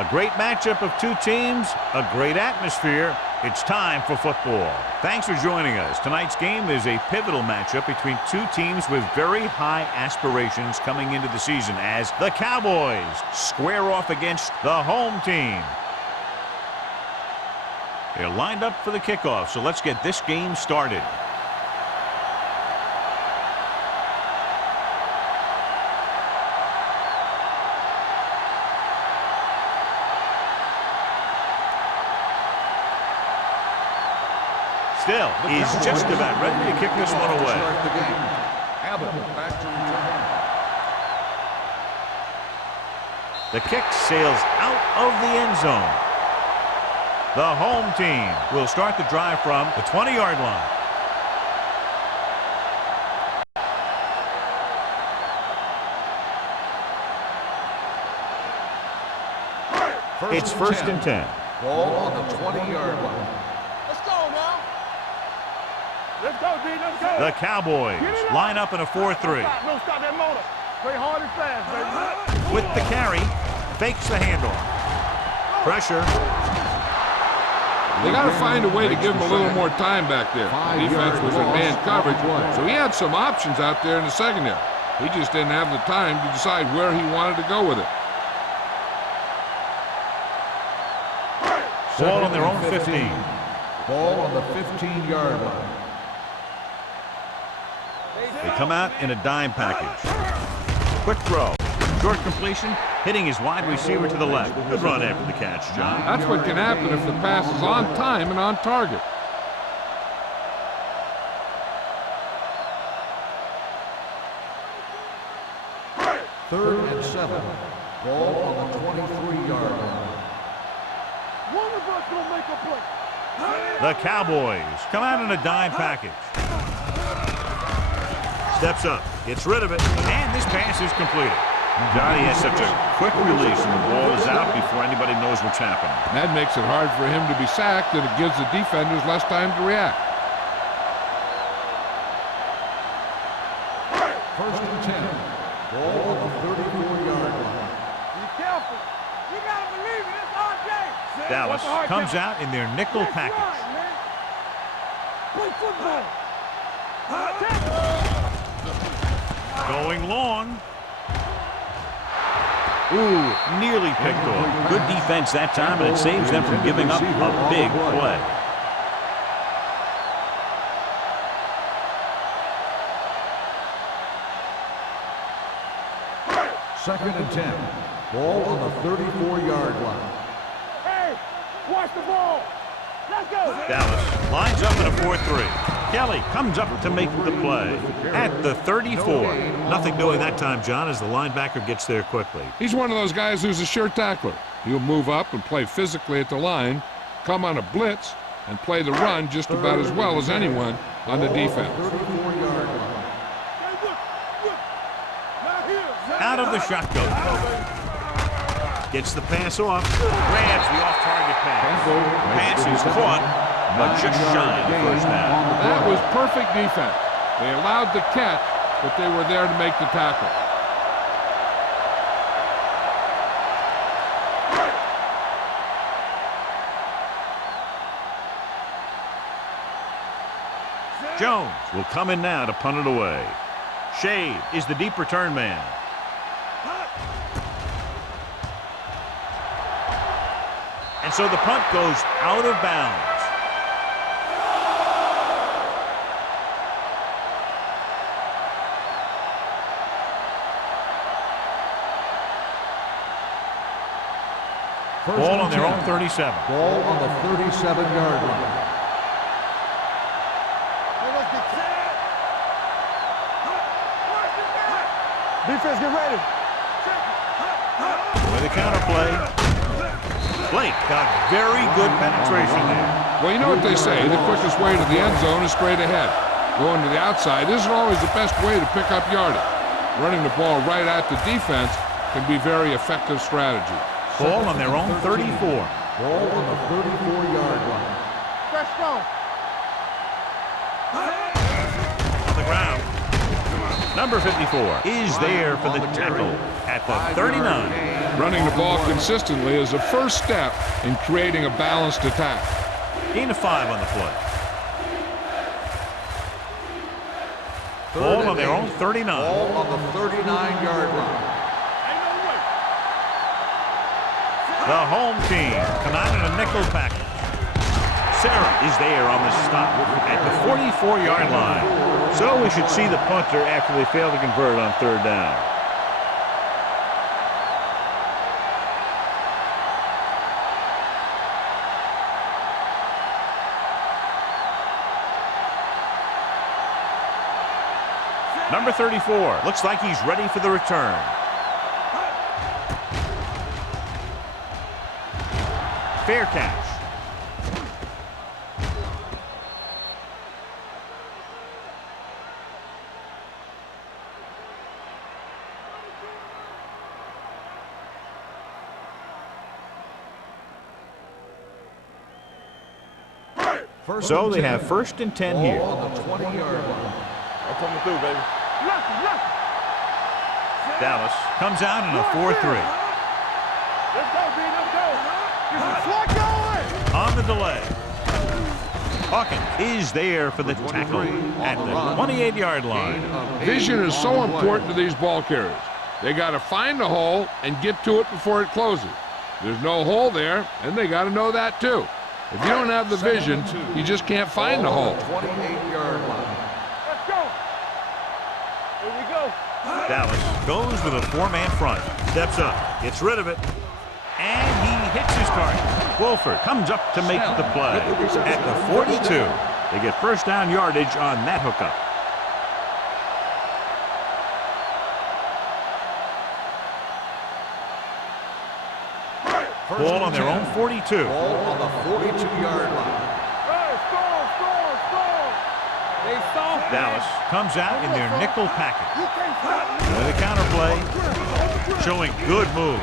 A great matchup of two teams, a great atmosphere. It's time for football. Thanks for joining us. Tonight's game is a pivotal matchup between two teams with very high aspirations coming into the season as the Cowboys square off against the home team. They're lined up for the kickoff, so let's get this game started. Still, he's just about ready to kick this one away. The kick sails out of the end zone. The home team will start the drive from the 20-yard line. It's first and 10. Ball on the 20-yard line. Let's go now. Let's go, D. Let's go. The Cowboys line up in a 4-3. No, stop that motor. Play hard and fast, baby. With the carry, fakes the handoff. Pressure. They got to find a way to give him a little more time back there. The defense was in man coverage, so he had some options out there in the secondary. He just didn't have the time to decide where he wanted to go with it. Ball on their own 15. Ball on the 15-yard line. They come out in a dime package. Quick throw. Short completion, hitting his wide receiver to the left. Good run after the catch, John. That's what can happen if the pass is on time and on target. Third and 7. Ball on the 23-yard line. One of us will make a play. The Cowboys come out in a dime package. Steps up, gets rid of it, and this pass is completed. Johnny has such a quick release, and the ball is out before anybody knows what's happening. That makes it hard for him to be sacked, and it gives the defenders less time to react. First and 10. Ball on the 34-yard line. Be careful. You got to believe it. It's RJ. Dallas comes out in their nickel package. Play football. Going long. Ooh, nearly picked off. Good defense that time, and it saves them from giving up a big play. Second and 10. Ball on the 34-yard line. Hey, watch the ball. Let's go. Dallas lines up in a 4-3. Kelly comes up to make the play at the 34. Nothing doing that time, John, as the linebacker gets there quickly. He's one of those guys who's a sure tackler. He'll move up and play physically at the line, come on a blitz, and play the run just about as well as anyone on the defense. Out of the shotgun. Gets the pass off. Grabs the off-target pass. Pass is caught, but just shy of the first down. That was perfect defense. They allowed the catch, but they were there to make the tackle. Jones will come in now to punt it away. Shade is the deep return man. And so the punt goes out of bounds. Ball on their own 37. Ball on the 37-yard line. Defense, get ready. With a counter play. Blake got very good penetration there. Well, you know what they say, the quickest way to the end zone is straight ahead. Going to the outside isn't always the best way to pick up yardage. Running the ball right at the defense can be very effective strategy. Ball on their own 34. Ball on the 34-yard line. Let's go. On the ground. Number 54 is there for the tackle at the 39. Running the ball consistently is the first step in creating a balanced attack. Gain of 5 on the play. Ball on their own 39. Ball on the 39-yard line. The home team come out in a nickel package. Sarah is there on the stop at the 44-yard line. So we should see the punter after they fail to convert on 3rd down. Number 34 looks like he's ready for the return. Fair catch. So they have 1st and 10 here. Ball on the 20-yard line. I'm coming through, baby. Dallas comes out in a 4-3. Let's go, B. Let's go. Get going. On the delay. Hawkins is there for the tackle at the 28-yard line. Vision is so important to these ball carriers. They got to find the hole and get to it before it closes. There's no hole there, and they got to know that too. If you don't have the vision, you just can't find the hole. 28-yard line. Let's go. Here we go. Dallas goes with a 4-man front. Steps up, gets rid of it, and he hits his target. Wolford comes up to make the play at the 42. They get 1st down yardage on that hookup. Ball on their own 42. Ball on the 42-yard line. Dallas comes out in their nickel package. With a counterplay, showing good moves.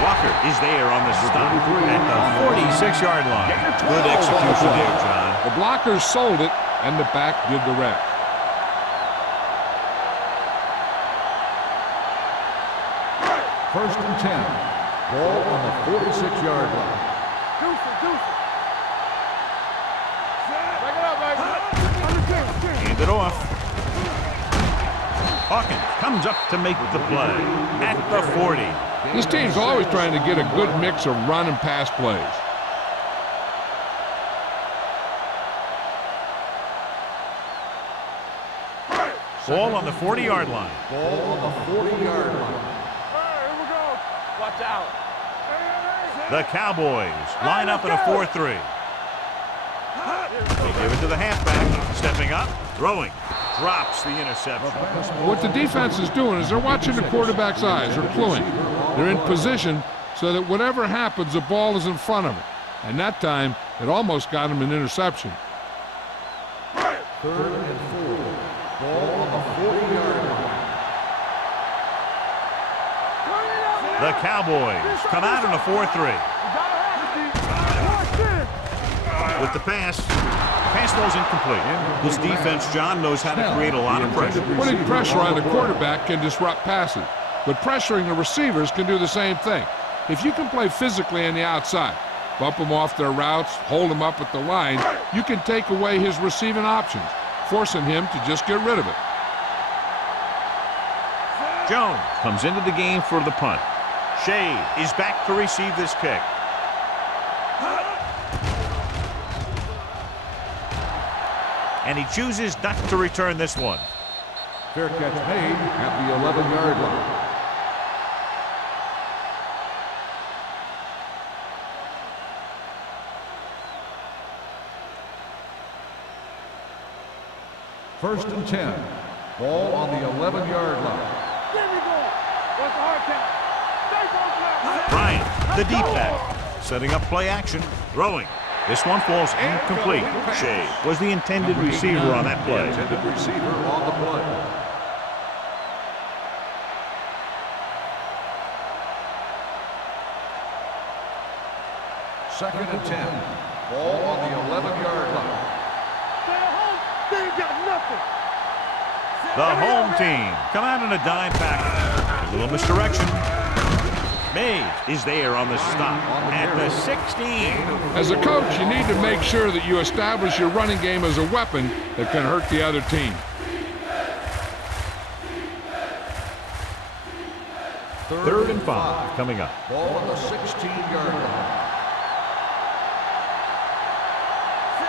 Walker is there on the stop at the 46-yard line. Good execution there, John. The blockers sold it, and the back did the rest. First and 10. Ball on the 46-yard line. Hand it off. Hawkins comes up to make the play at the 40. This team's always trying to get a good mix of run and pass plays. Ball on the 40-yard line. Ball on the 40-yard line. Here we go. Watch out. The Cowboys line up in a 4-3. They give it to the halfback. Stepping up, throwing. Drops the interception. What the defense is doing is they're watching the quarterback's eyes. They're cluing. They're in position so that whatever happens, the ball is in front of them. And that time, it almost got him an interception. 3rd and 4. Ball on the 40-yard line. The Cowboys come out in a 4-3. With the pass. Pass ball's incomplete. This defense, John, knows how to create a lot of pressure. Putting pressure on the quarterback can disrupt passes, but pressuring the receivers can do the same thing. If you can play physically on the outside, bump them off their routes, hold them up at the line, you can take away his receiving options, forcing him to just get rid of it. Jones comes into the game for the punt. Shea is back to receive this kick. And he chooses not to return this one. Fair catch made at the 11-yard line. First and 10. Ball on the 11-yard line. Bryant, the deep back, setting up play action, throwing. This one falls incomplete. Shea was the intended receiver on that play. Intended receiver on the play. Second and 10. Ball on the 11-yard line. The home team come out in a dime package. A little misdirection. Mays is there on the stop at the 16. As a coach, you need to make sure that you establish your running game as a weapon that can hurt the other team. Third and 5 coming up. Ball on the 16-yard line.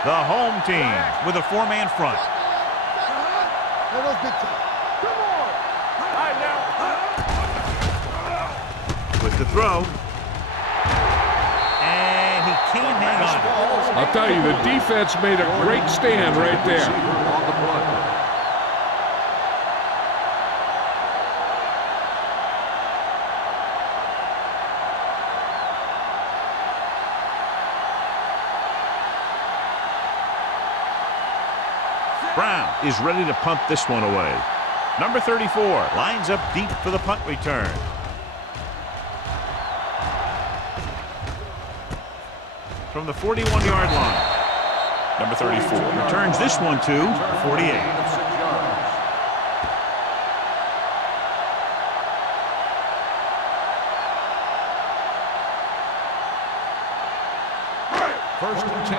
The home team with a 4-man front. Let us get to. Come on. All right, now. With the throw. And he can't hang on. I'll tell you, the defense made a great stand right there. On the play. Brown is ready to punt this one away. Number 34 lines up deep for the punt return. From the 41-yard line. Number 34 returns this one to 48. First and 10.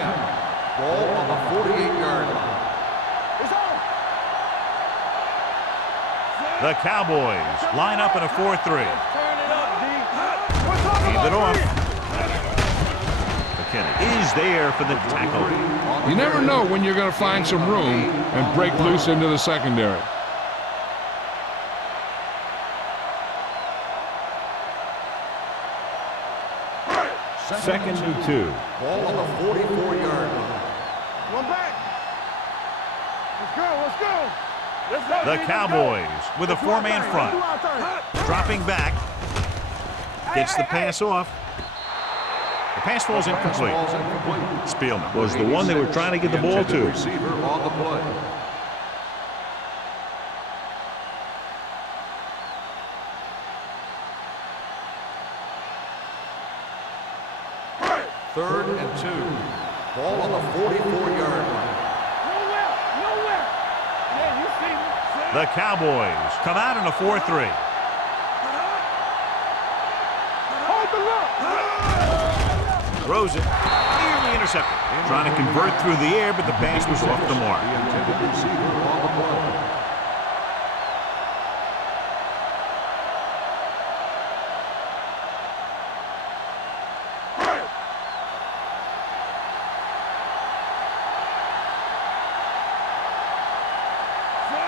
Ball on the 48-yard line. The Cowboys line up in a 4-3. Hand it off. McKinney is there for the tackle. You never know when you're going to find some room and break loose into the secondary. Second and 2. Ball on the 44-yard line. One back. Let's go. Let's go. Let's go. The Cowboys with a 4-man front. Dropping back. Gets the pass off. The pass falls incomplete. Spielman was the one they were trying to get the ball to. Receiver on the play. Third and 2. Ball on the 44-yard line. Nowhere. Yeah, you see me. The Cowboys come out in a 4-3. Hold the look. Throws it. Nearly intercepted. Trying to convert through the air, but the pass was off the mark. The intended receiver on the play.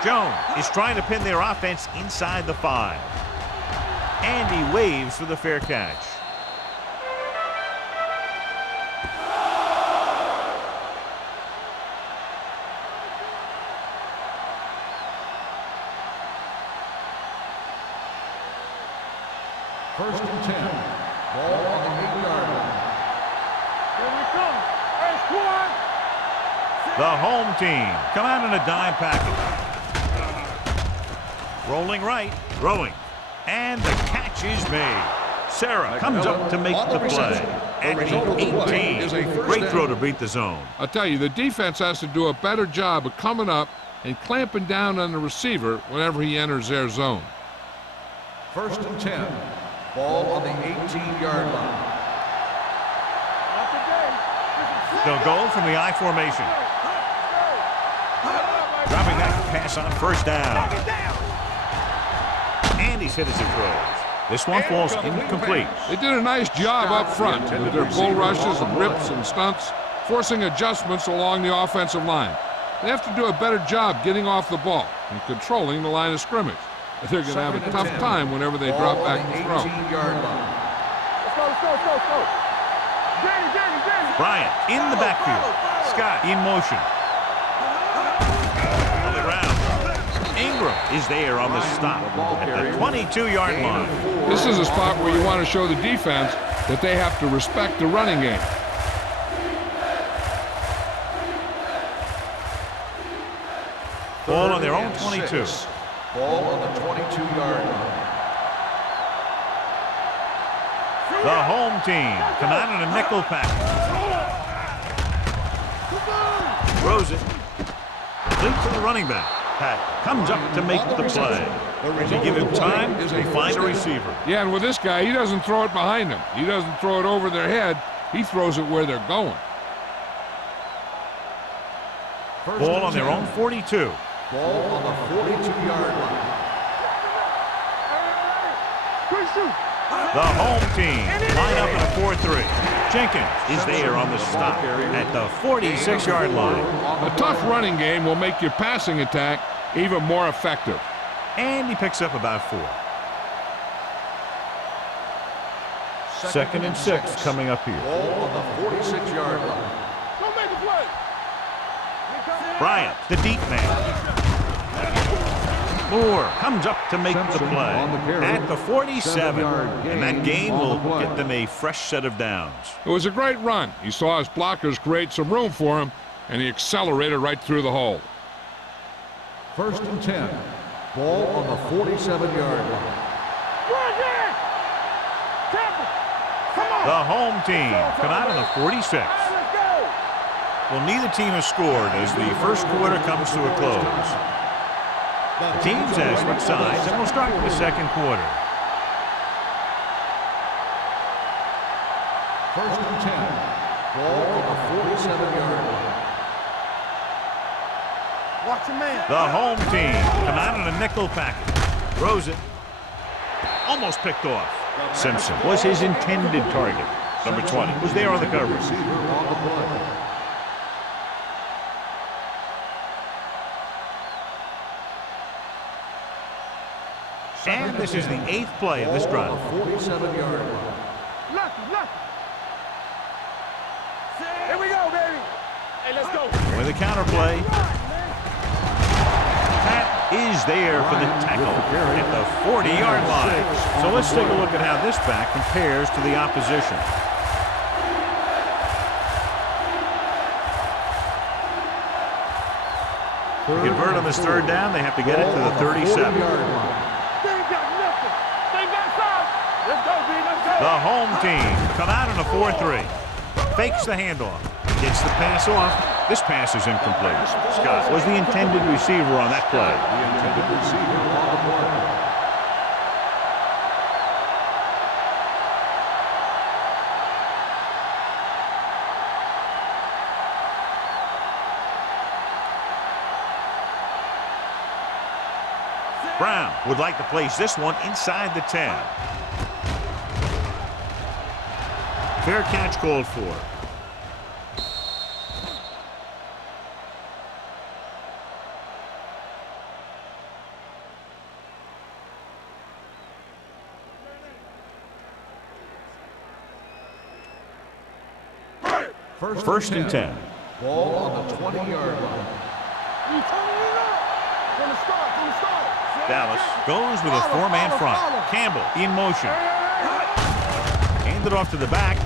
Jones is trying to pin their offense inside the 5. And he waves for the fair catch. First and 10. Ball on the 8-yard line. Here we come. Hey, squad. The home team come out in a dime package. Rolling right, throwing, and the catch is made. Sarah comes up to make the play. At the 18, great throw to beat the zone. I'll tell you, the defense has to do a better job of coming up and clamping down on the receiver whenever he enters their zone. First and 10. Ball on the 18-yard line. Not today. They'll go from the I formation. Dropping that pass on first down. And he's hit as he throws. This one falls incomplete. They did a nice job up front with their bull rushes and rips and stunts, forcing adjustments along the offensive line. They have to do a better job getting off the ball and controlling the line of scrimmage. They're going to have a tough time whenever they drop back to throw. 18-yard line. Let's go. Danny. Bryant in the backfield. Scott in motion. On the ground. Ingram is there on the stop at the 22-yard line. This is a spot where you want to show the defense that they have to respect the running game. Ball on their own 22. Ball on the 22-yard line. The home team come out in a nickel package. Throws it. Complete to the running back. Pat comes up to make the play. As they give him time, they find a receiver. Yeah, and with this guy, he doesn't throw it behind them. He doesn't throw it over their head. He throws it where they're going. Ball on their own 42. Ball on the 42-yard line. The home team line up in a 4-3. Jenkins is there on the stop at the 46-yard line. A tough running game will make your passing attack even more effective. And he picks up about 4. 2nd and 6 coming up here. Ball on the 46-yard line. Don't make a play. Bryant, the deep man. Moore comes up to make the play at the 47. And that gain will get them a fresh set of downs. It was a great run. He saw his blockers create some room for him, and he accelerated right through the hole. 1st and 10. Ball on the 47-yard line. The home team come out on the 46. Well, neither team has scored as the first quarter comes to a close. The teams have switched sides, and we'll start the second quarter. 1st and 10. Ball on the 47-yard line. Watch your man. The home team come out on a nickel package. Throws it. Almost picked off. Simpson was his intended target. Number 20 was there on the coverage. Receiver on the play. And this is the 8th play of this drive. 47-yard line. Lucky. Here we go, baby. Hey, let's go. With a counter play. Pat is there for the tackle at the 40-yard line. So let's take a look at how this back compares to the opposition. To convert on this 3rd down, they have to get it to the 37. The home team come out in a 4-3. Fakes the handoff. Gets the pass off. This pass is incomplete. Scott was the intended receiver on that play. The intended receiver on the play. Brown would like to place this one inside the 10. Fair catch called for. First and 10. Ball on the 20-yard line. Dallas goes with a 4-man front. Campbell in motion. Handed off to the back.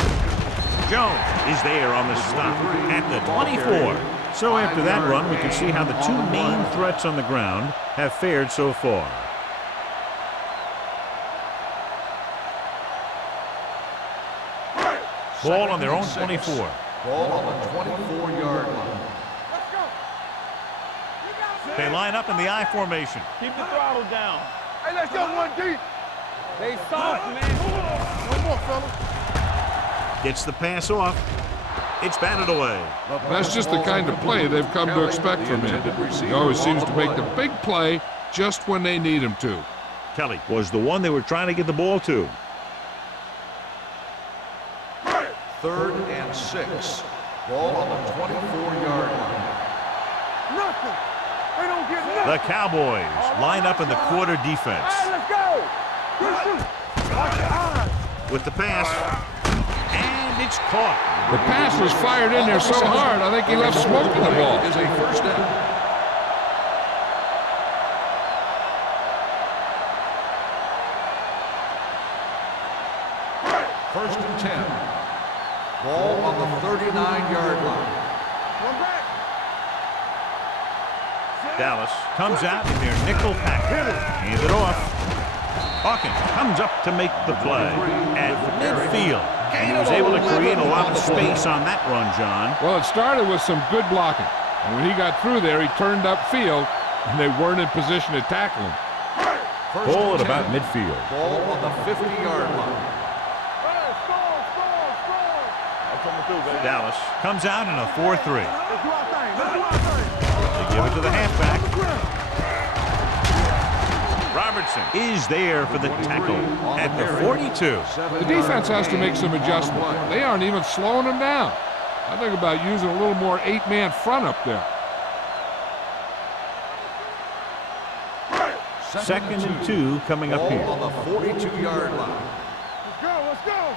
Jones is there on the stop at the 24. So after that run, we can see how the 2 main threats on the ground have fared so far. Ball on their own 24. Ball on the 24-yard line. They line up in the I formation. Keep the throttle down. Hey, let's go 1 deep. They soft, man. No more, fella. Gets the pass off. It's batted away. That's just the kind of play they've come to expect from him. He always seems to make the big play just when they need him to. Kelly was the one they were trying to get the ball to. 3rd and 6. Ball on the 24-yard line. Nothing. They don't get nothing. The Cowboys line up in the quarter defense. All right, let's go. Watch your eyes. With the pass. And it's caught. The pass was fired in there so hard, I think he left smoke in the ball. Is a first down. First and 10. Ball on the 39-yard line. One back. Dallas comes out in their nickel package. Hands it off. Hawkins comes up to make the play at midfield. And he was able to create a lot of space on that run, John. Well, it started with some good blocking. And when he got through there, he turned upfield and they weren't in position to tackle him. Ball at about midfield. Ball on the 50-yard line. Dallas comes out in a 4-3. They give it to the halfback. Robertson is there for the tackle at the 42. The defense has to make some adjustments. They aren't even slowing them down. I think about using a little more 8-man front up there. Second and 2 coming up here. On the 42-yard line. Let's go, let's go.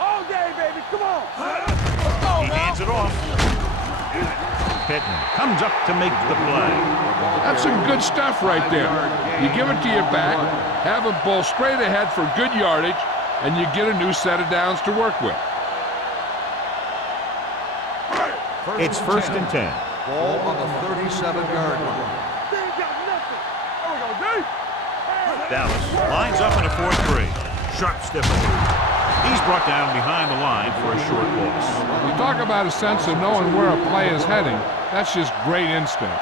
All day, baby, come on. Let's go, He hands it off. Pittman comes up to make the play. That's some good stuff right there. You give it to your back, have him pull straight ahead for good yardage, and you get a new set of downs to work with. It's first and 10. Ball on the 37-yard line. They ain't got nothing. There we go, D. Dallas lines up in a 4-3. Sharp stiff arm. He's brought down behind the line for a short loss. You talk about a sense of knowing where a play is heading. That's just great instinct.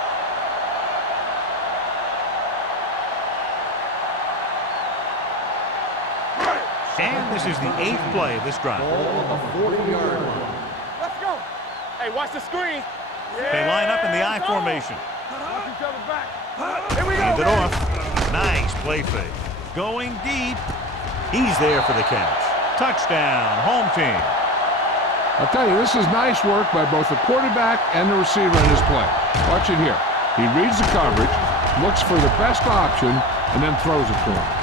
And this is the 8th play of this drive. Ball on the 40-yard line. Let's go. Hey, watch the screen. They line up in the I formation. Watch each other back. Here we go, Hand it baby. off. Nice play fake. Going deep. He's there for the catch. Touchdown, home team. I'll tell you, this is nice work by both the quarterback and the receiver in his play. Watch it here. He reads the coverage, looks for the best option, and then throws it to him.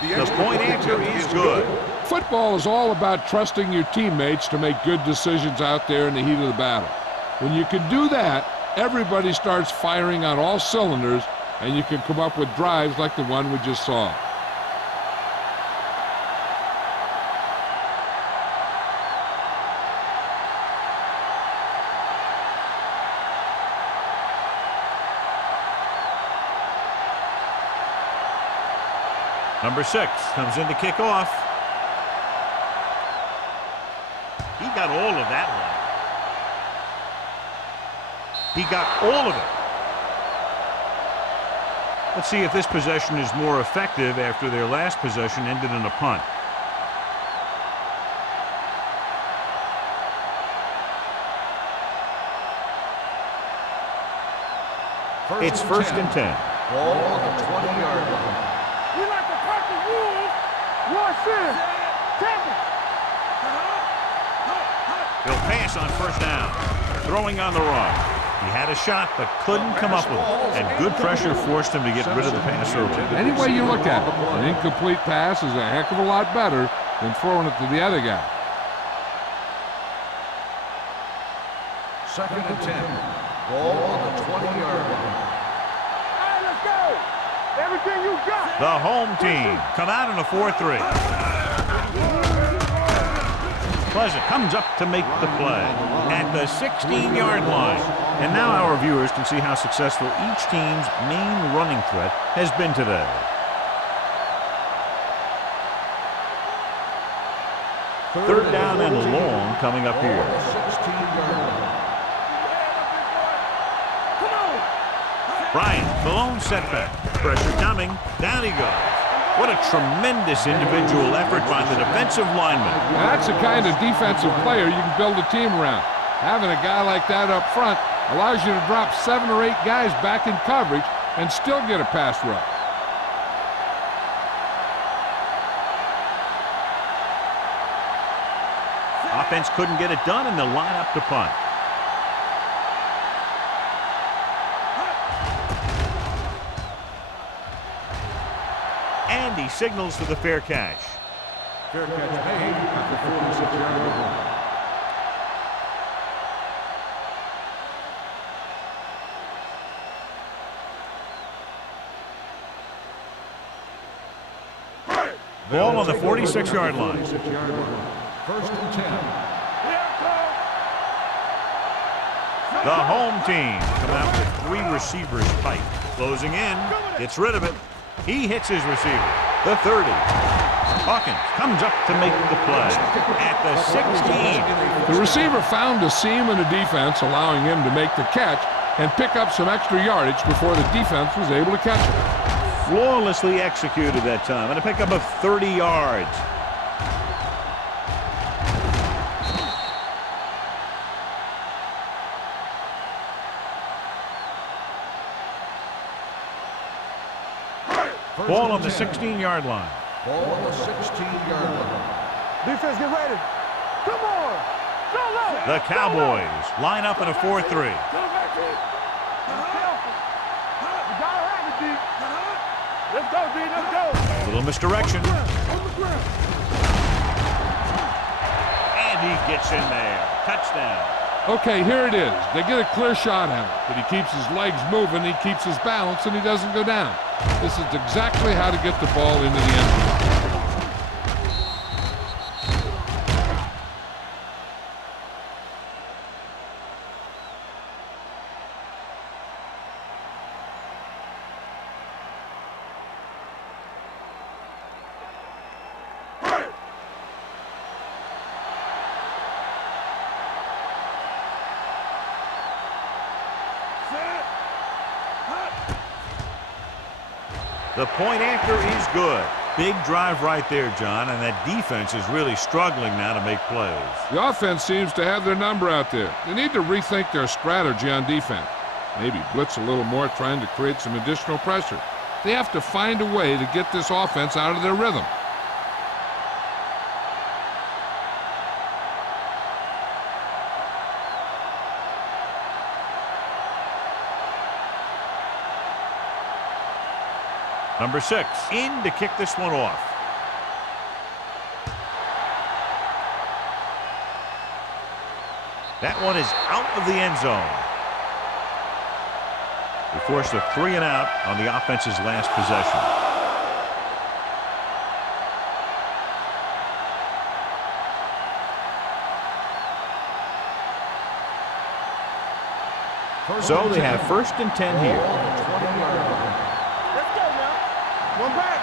The point after is good. Football is all about trusting your teammates to make good decisions out there in the heat of the battle. When you can do that, everybody starts firing on all cylinders, and you can come up with drives like the one we just saw. Number 6 comes in to kick off. He got all of that one. He got all of it. Let's see if this possession is more effective after their last possession ended in a punt. It's first and 10. Ball on the 20-yard line. We like to cut the rules. Rush in. Tackle. He'll pass on first down. Throwing on the run. He had a shot but couldn't come up with it. And good pressure forced him to get rid of the pass over. Any way you look at it, an incomplete pass is a heck of a lot better than throwing it to the other guy. Second and 10. Ball on the 20-yard line. All right, let's go. Everything you got. The home team come out in a 4-3. Pleasant comes up to make the play at the 16-yard line. And now our viewers can see how successful each team's main running threat has been today. Third down and long coming up here. 16-yard line. Bryant, the lone setback. Pressure coming. Down he goes. What a tremendous individual effort by the defensive lineman. Now, that's the kind of defensive player you can build a team around. Having a guy like that up front allows you to drop 7 or 8 guys back in coverage and still get a pass rush. Offense couldn't get it done, and they'll line up to punt. And he signals for the fair catch. Fair catch made at the 46-yard line. Ball on the 46-yard line. 1st and 10. The home team come out with 3 receivers tight. Closing in, gets rid of it. He hits his receiver. The 30. Hawkins comes up to make the play at the 16. The receiver found a seam in the defense, allowing him to make the catch and pick up some extra yardage before the defense was able to catch him. Flawlessly executed that time, and a pickup of 30 yards. Ball on the 16-yard line. Ball on the 16-yard line. Defense, get ready. Come on. Go low. The Cowboys line up in a 4-3. You gotta have it, D. Let's go, D. Let's go. Little misdirection. And he gets in there. Touchdown. Okay, here it is. They get a clear shot at him, but he keeps his legs moving, he keeps his balance, and he doesn't go down. This is exactly how to get the ball into the end zone. The point after is good. Big drive right there, John, and that defense is really struggling now to make plays. The offense seems to have their number out there. They need to rethink their strategy on defense. Maybe blitz a little more, trying to create some additional pressure. They have to find a way to get this offense out of their rhythm. Number 6 in to kick this one off. That one is out of the end zone. We forced a 3 and out on the offense's last possession. So they have 1st and 10 here. One back.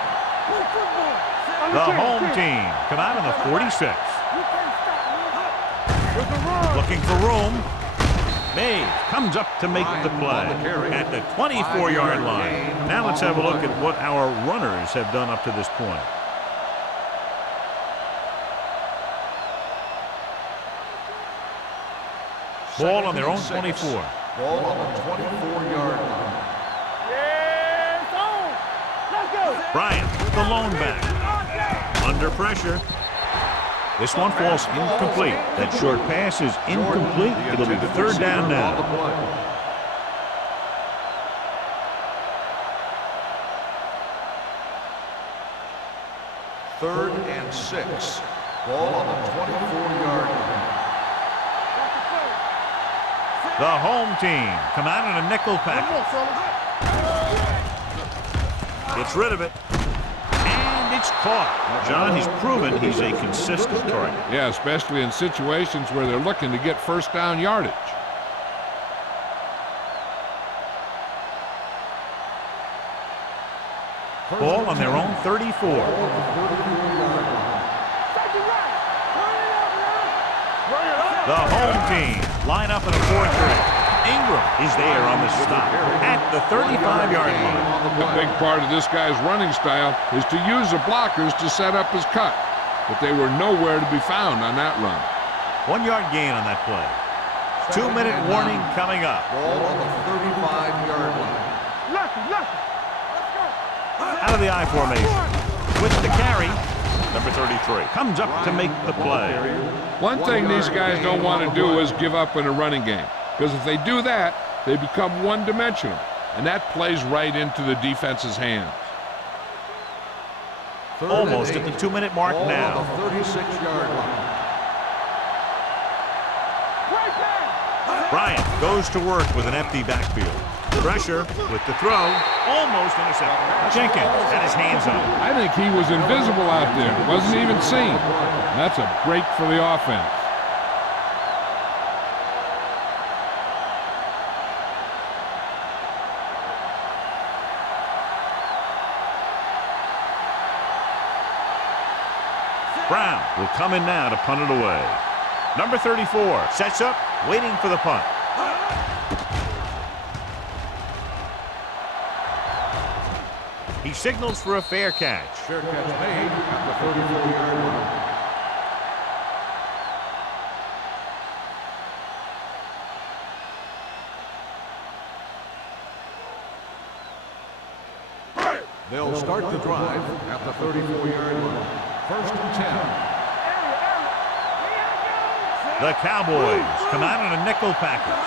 The home team come out on the 46. Looking for room. Mays comes up to make the play at the 24-yard line. Now let's have a look at what our runners have done up to this point. Ball on their own 24. Ball on the 24-yard line. Bryant, the lone back. Under pressure. This one falls incomplete. That short pass is incomplete. It'll be 3rd down now. 3rd and 6. Ball on the 24-yard line. The home team come out in a nickel package. Gets rid of it. And it's caught. John, he's proven he's a consistent target. Yeah, especially in situations where they're looking to get 1st down yardage. Ball on their own 34. The home team line up in a 4-3. Ingram is there on the stop at the 35-yard line. A big part of this guy's running style is to use the blockers to set up his cut, but they were nowhere to be found on that run. 1-yard gain on that play. 2-minute warning coming up. Ball on the 35-yard line. Out of the I formation. With the carry, number 33 comes up to make the play. One thing these guys don't want to do is give up in a running game, because if they do that, they become one-dimensional, and that plays right into the defense's hands. Almost at the 2-minute mark now. On the 36-yard line. Bryant goes to work with an empty backfield. Pressure with the throw, almost intercepted. Jenkins had his hands on it. I think he was invisible out there. Wasn't even seen. And that's a break for the offense. Brown will come in now to punt it away. Number 34 sets up, waiting for the punt. He signals for a fair catch. Fair catch made at the 34-yard line. They'll start the drive at the 34-yard line. 1st and 10. The Cowboys come out in a nickel package.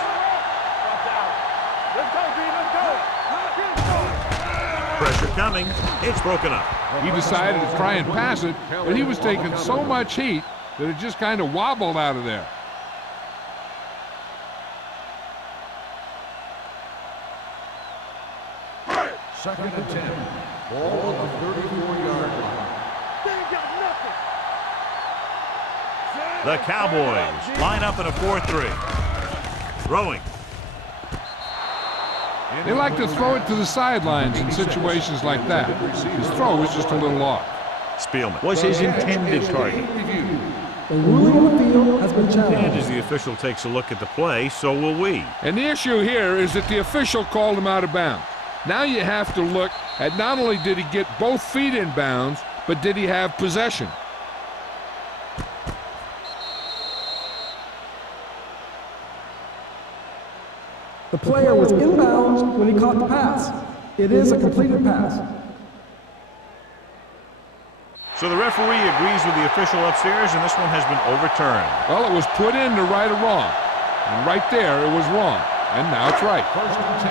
Pressure coming. It's broken up. He decided to try and pass it, but he was taking so much heat that it just kind of wobbled out of there. Second and 10. Ball on the 34-yard line. The Cowboys line up in a 4-3. Throwing. They like to throw it to the sidelines in situations like that. His throw was just a little off. Spielman was his intended target. The ruling on the field has been And challenged. as the official takes a look at the play, so will we. And the issue here is that the official called him out of bounds. Now you have to look at not only did he get both feet in bounds, but did he have possession? The player was inbounds when he caught the pass. It is a completed pass. So the referee agrees with the official upstairs, and this one has been overturned. Well, it was put in to right a wrong. And right there, it was wrong. And now it's right. 1st and 10.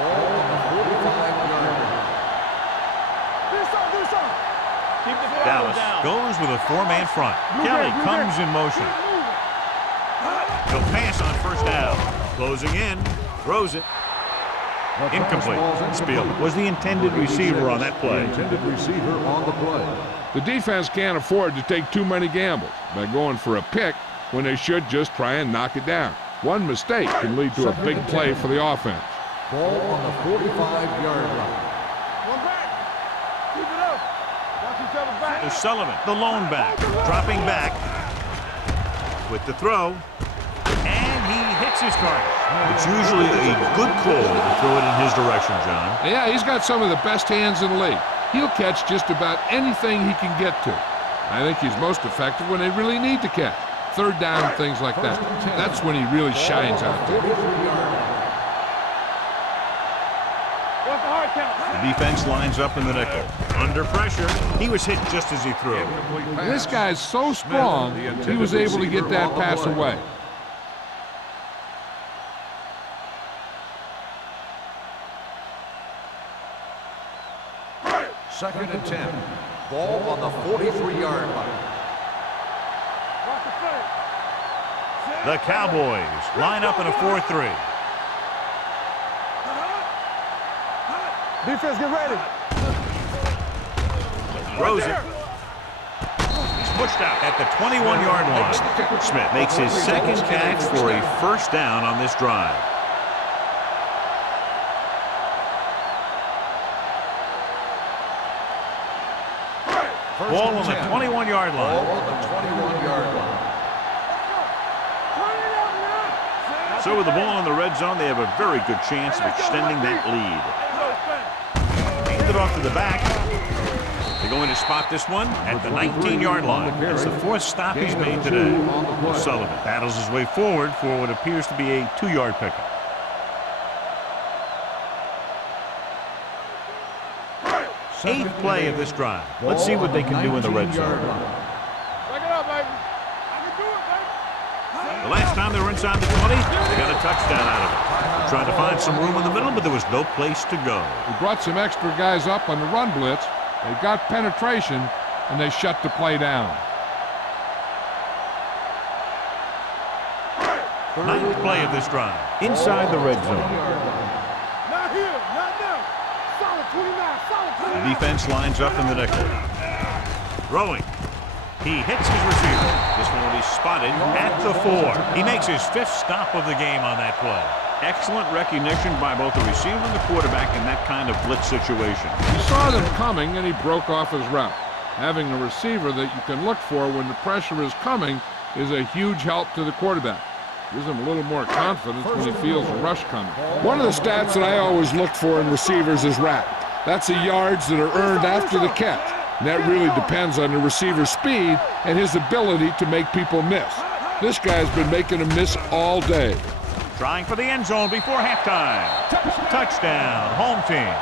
Ball on the 45-yard line. Dallas goes with a four-man front. Kelly comes in motion. He'll pass on 1st down. Closing in, throws it. Incomplete. Spielman was the intended receiver on that play. Intended receiver on the play. The defense can't afford to take too many gambles by going for a pick when they should just try and knock it down. One mistake can lead to a big play for the offense. Ball on the 45-yard line. Sullivan, the lone back, dropping back with the throw, and he hits his target. It's usually a good call to throw it in his direction, John. Yeah, he's got some of the best hands in the league. He'll catch just about anything he can get to. I think he's most effective when they really need to catch. 3rd down, things like that. That's when he really shines out there. The defense lines up in the nickel. Under pressure, he was hit just as he threw. This guy's so strong, he was able to get that pass away. Second and 10. Ball on the 43-yard line. The Cowboys line up in a 4-3. Defense, get ready. Throws it. He's pushed out at the 21-yard line. Smith makes his 2nd catch for a 1st down on this drive. Ball on the 21-yard line. Ball on the 21-yard line. So with the ball in the red zone, they have a very good chance of extending that lead. Hand it off to the back. They're going to spot this one at the 19-yard line. That's the 4th stop he's made today. Sullivan battles his way forward for what appears to be a 2-yard pickup. Eighth play of this drive. Let's see what they can do in the red zone. Back it up, baby. I can do it, baby. The last time they were inside the 20, they got a touchdown out of it. Trying to find some room in the middle, but there was no place to go. He brought some extra guys up on the run blitz. They got penetration, and they shut the play down. Ninth play of this drive. Inside the red zone. Not here, not now. Solid 29, solid 29. The defense lines up in the nickel. Throwing. He hits his receiver. This one will be spotted at the 4. He makes his 5th stop of the game on that play. Excellent recognition by both the receiver and the quarterback in that kind of blitz situation. He saw them coming and he broke off his route. Having a receiver that you can look for when the pressure is coming is a huge help to the quarterback. Gives him a little more confidence when he feels a rush coming. One of the stats that I always look for in receivers is RAP. That's the yards that are earned after the catch. And that really depends on the receiver's speed and his ability to make people miss. This guy's been making them miss all day. Trying for the end zone before halftime. Touchdown, home team.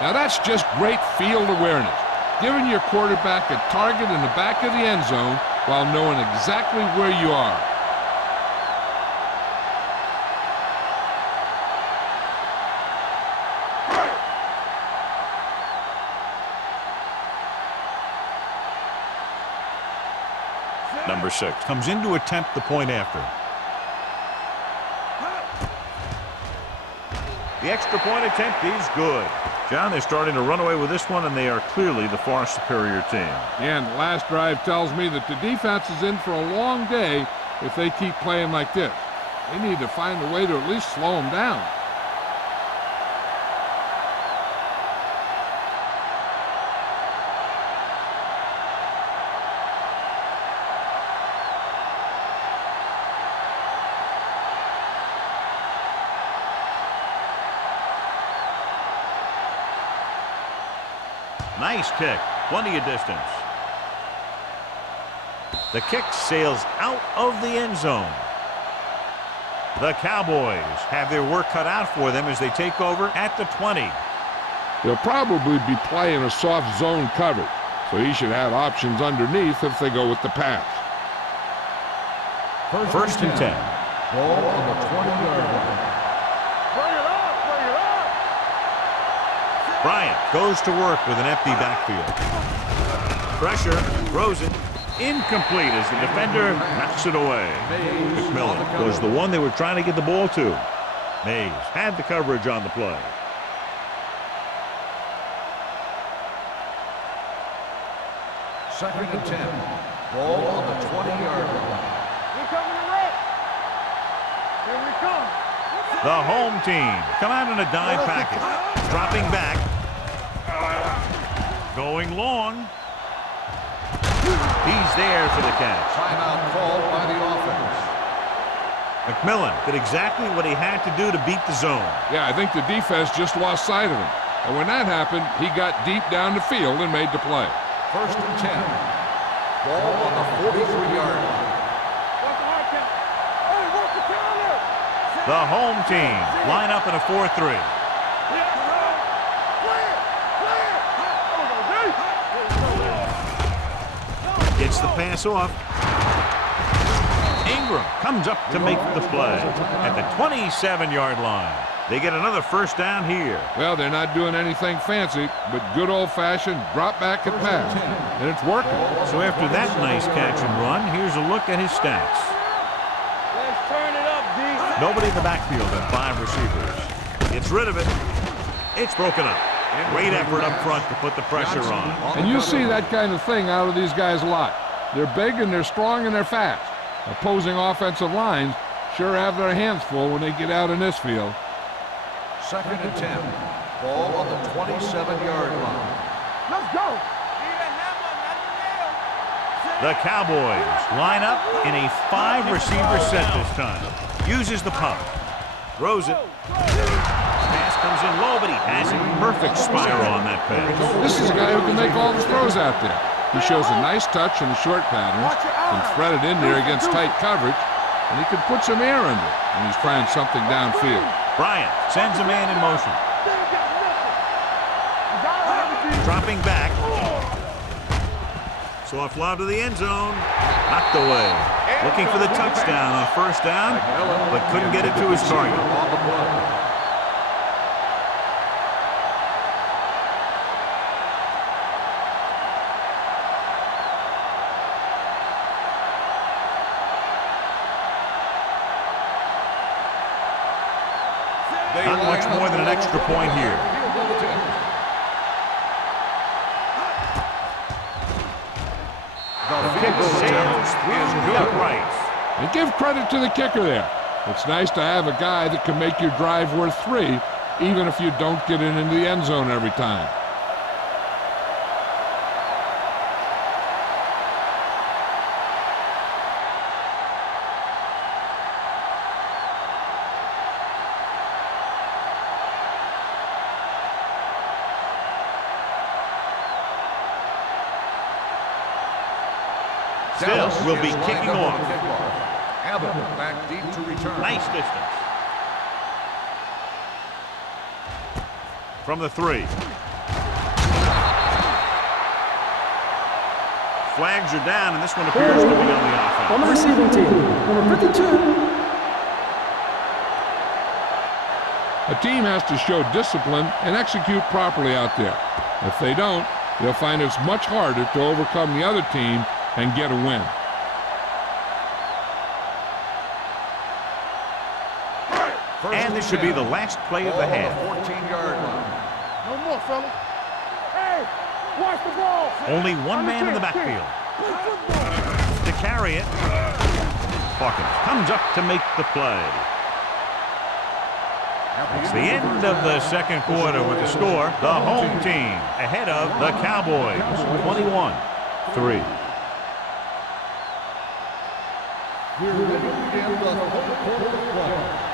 Now that's just great field awareness. Giving your quarterback a target in the back of the end zone while knowing exactly where you are. Number 6 comes in to attempt the point after. The extra point attempt is good. John, they're starting to run away with this one, and they are clearly the far superior team. Yeah, and the last drive tells me that the defense is in for a long day if they keep playing like this. They need to find a way to at least slow them down. Nice kick. Plenty of distance. The kick sails out of the end zone. The Cowboys have their work cut out for them as they take over at the 20. They'll probably be playing a soft zone coverage, so he should have options underneath if they go with the pass. First and 10. Ball on the 20-yard line. Bring it up, bring it up. Bryant goes to work with an empty backfield. Pressure, throws it. Incomplete as the defender knocks it away. McMillan was the one they were trying to get the ball to. Mays had the coverage on the play. Second and 10. Ball on the 20-yard line. We coming to red. Here we come. The home team come out in a dime package. Dropping back. Going long. He's there for the catch. Timeout called by the offense. McMillan did exactly what he had to do to beat the zone. Yeah, I think the defense just lost sight of him. And when that happened, he got deep down the field and made the play. First and 10. Ball on the 43-yard line. What's the hard count? Hey, what's the counter? The home team line up in a 4-3. Clear, clear. Gets the pass off. Ingram comes up to make the play at the 27-yard line. They get another first down here. Well, they're not doing anything fancy, but good old-fashioned drop back and pass. And it's working. So after that nice catch and run, here's a look at his stats. Let's turn it up, D. Nobody in the backfield and 5 receivers. Gets rid of it. It's broken up. Great effort up front to put the pressure on. And you see that kind of thing out of these guys a lot. They're big and they're strong and they're fast. Opposing offensive lines sure have their hands full when they get out in this field. Second and 10. Ball on the 27-yard line. Let's go. The Cowboys line up in a 5-receiver set this time. Uses the pump. Throws it. Pass comes in low, but he has a perfect spiral on that pass. This is a guy who can make all the throws out there. He shows a nice touch in the short patterns, can thread it in there against tight coverage, and he can put some air under it when he's trying something downfield. Bryant sends a man in motion. Dropping back. Soft lob to the end zone. Knocked away. Looking for the touchdown on first down, but couldn't get it to his target. On the play. Not much more than an extra point here. The kick sails through the uprights. And give credit to the kicker there. It's nice to have a guy that can make your drive worth 3, even if you don't get it into the end zone every time. Still will be kicking off. Abbott back deep to return. Nice distance. From the 3. Flags are down, and this one appears to be on the offense. On the receiving team, number 52. A team has to show discipline and execute properly out there. If they don't, they'll find it's much harder to overcome the other team and get a win. And this should be the last play of the half. 14-yard line. No more, fella. Hey, watch the ball. Only one man in the backfield. To carry it, Hawkins comes up to make the play. It's the end of the second quarter with the score. The home team ahead of the Cowboys, 21-3. We're ready to begin the home quarter play.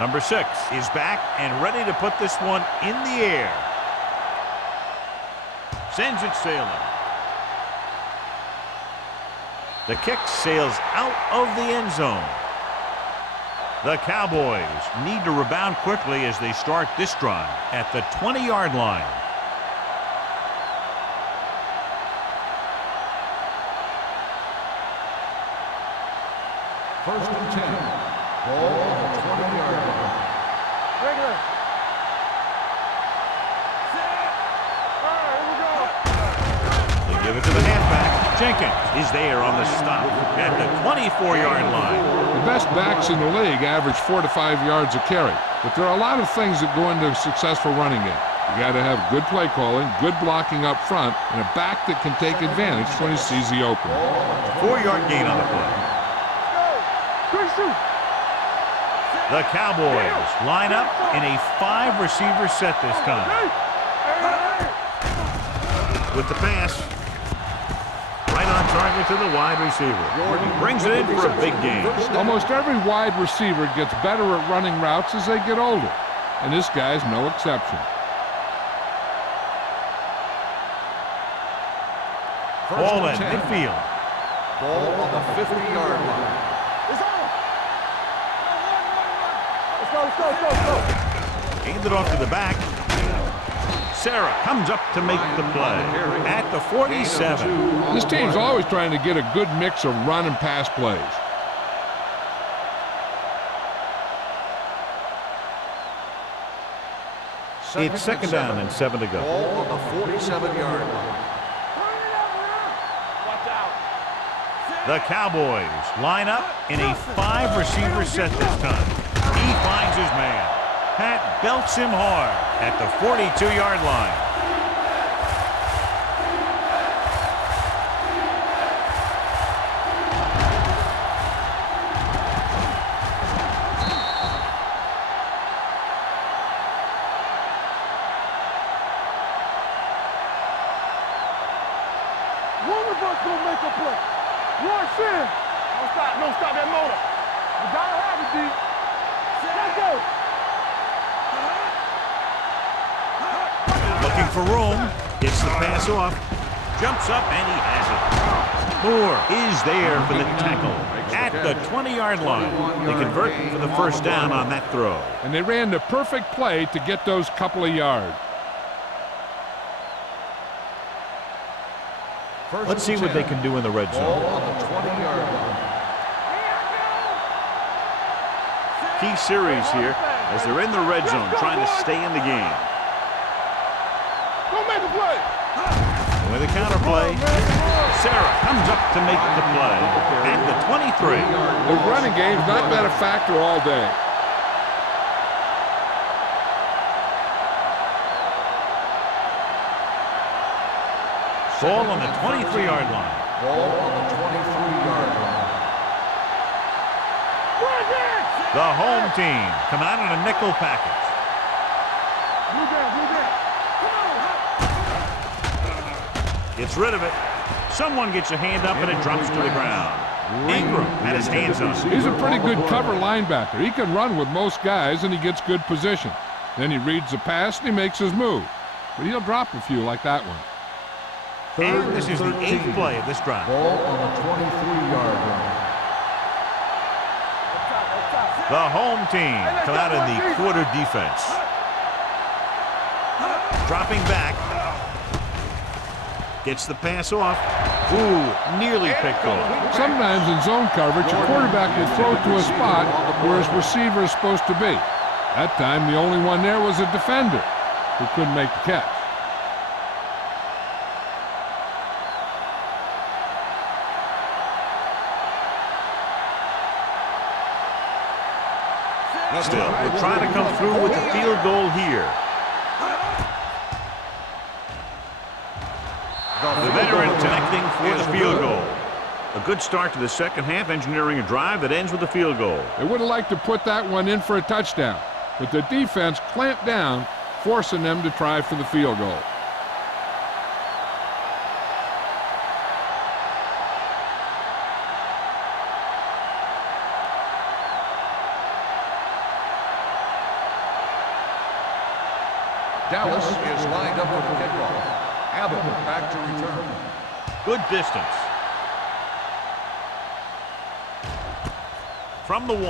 Number 6 is back and ready to put this one in the air. Sends it sailing. The kick sails out of the end zone. The Cowboys need to rebound quickly as they start this drive at the 20-yard line. First and 10. Ball on the 20-yard line. Regular. They give it to the halfback. Jenkins is there on the stop at the 24-yard line. The best backs in the league average 4 to 5 yards a carry, but there are a lot of things that go into a successful running game. You got to have good play calling, good blocking up front, and a back that can take advantage when he sees the opening. 4-yard gain on the play. The Cowboys line up in a 5-receiver set this time. With the pass, right on target to the wide receiver. Brings it in for a big game. Almost every wide receiver gets better at running routes as they get older, and this guy's no exception. Ball at midfield. Ball on the 50-yard line. Let's go. Hand it off to the back. Sarah comes up to make the play at the 47. This team's always trying to get a good mix of run and pass plays. It's second down and 7 to go. Ball on the 47-yard line. Watch out. The Cowboys line up in a 5-receiver set this time. He finds his man. Pat belts him hard at the 42-yard line. One of us gonna make a play. One sin. Don't stop that motor. You gotta have it, D. Let's go. Looking for room. Gets the pass off. Jumps up and he has it. Moore is there for the tackle at the 20-yard line. They convert for the first down on that throw. And they ran the perfect play to get those couple of yards. Let's see what they can do in the red Ball zone. on the 20-yard line. Key series here as they're in the red zone trying to stay in the game. Go make a play. With a counter play, Sarah comes up to make the play at the 23. The running game's not been a factor all day. Ball on the 23-yard line. Ball on the 23-yard line. The home team come out in a nickel package. Gets rid of it. Someone gets a hand up and it drops to the ground. Ingram had his hands on it. He's a pretty good cover linebacker. He can run with most guys and he gets good position. Then he reads the pass and he makes his move. But he'll drop a few like that one. And this is the 8th play of this drive. Ball on the 23-yard line. The home team come out in the quarter defense. Dropping back. Gets the pass off. Ooh, nearly picked off. Sometimes in zone coverage, a quarterback will throw to a spot where his receiver is supposed to be. That time, the only one there was a defender who couldn't make the catch. Still, we're trying to come through with the field goal here. The veteran connecting for the field goal. A good start to the second half, engineering a drive that ends with a field goal. They would have liked to put that one in for a touchdown, but the defense clamped down, forcing them to try for the field goal. Dallas is lined up for the kickoff. Abbott back to return. Good distance. From the 1.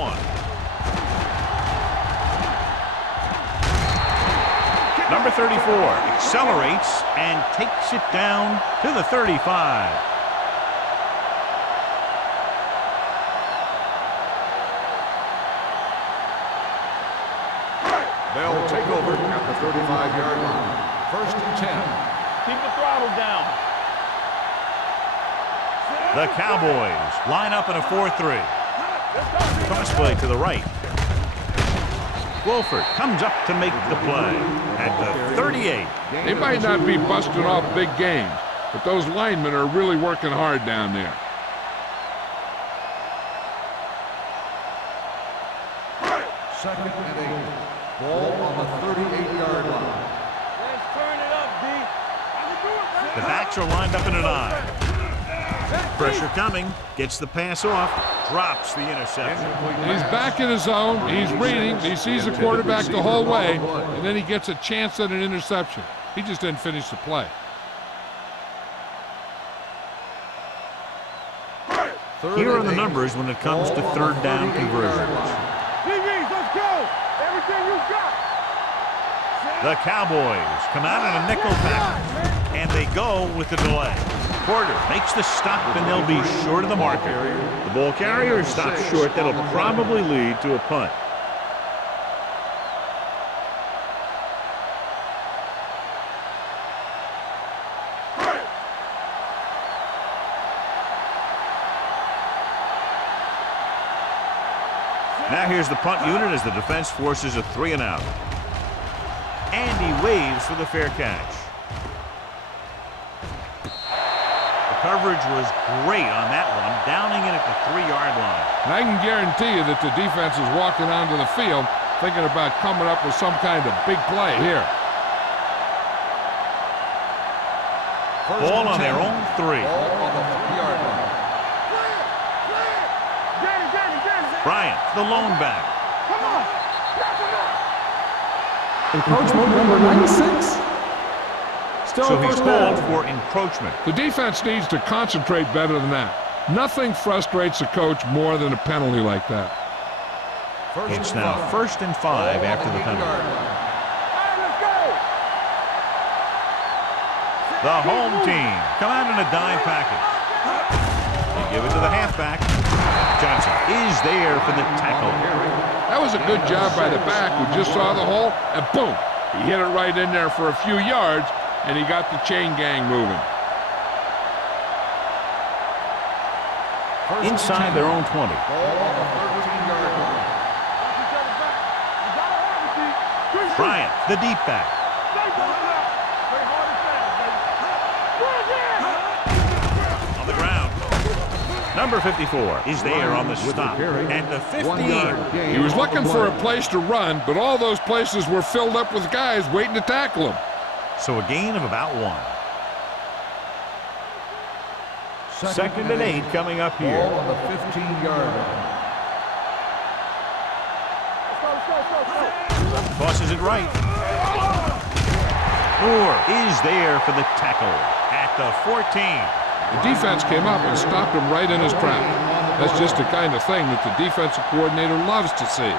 Number 34 accelerates and takes it down to the 35. They'll take over at the 35-yard line. 1st and 10. Keep the throttle down. The Cowboys line up in a 4-3. Cross play to the right. Wolford comes up to make the play at the 38. They might not be busting off big games, but those linemen are really working hard down there. Second and 8. Ball on the 38-yard line. Let's turn it up, D. The backs are lined up in an I. Pressure coming. Gets the pass off. Drops the interception. He's back in his zone. He's reading. He sees the quarterback the whole way, and then he gets a chance at an interception. He just didn't finish the play. Here are the numbers when it comes to third down conversions. DBs, let's go. Everything you got. The Cowboys come out in a nickel package, and they go with the delay. Porter makes the stop, and they'll be short of the marker. The ball carrier stops short. That'll probably lead to a punt. Now here's the punt unit as the defense forces a 3-and-out. And he waves for the fair catch. The coverage was great on that one, downing it at the 3-yard line. And I can guarantee you that the defense is walking onto the field thinking about coming up with some kind of big play here. Ball on their own 3. Ball on the 3-yard line. Bryant, the lone back. Encroachment number 96. Still So he's first called down. for encroachment. The defense needs to concentrate better than that. Nothing frustrates a coach more than a penalty like that. It's now 1st and 5 after the penalty. The home team come out in a dime package. They give it to the halfback. Johnson is there for the tackle. That was a good job by the back who just saw the hole, and boom, he hit it right in there for a few yards, and he got the chain gang moving. inside their own 20. Ball on the 13-yard line. Bryant, the deep back. On the ground. Number 54 is there on the stop at the 15. He was looking for a place to run, but all those places were filled up with guys waiting to tackle him. So a gain of about 1. Second and 8 coming up here. Ball on the 15-yard line. Tosses it right. Moore is there for the tackle at the 14. The defense came up and stopped him right in his tracks. That's just the kind of thing that the defensive coordinator loves to see.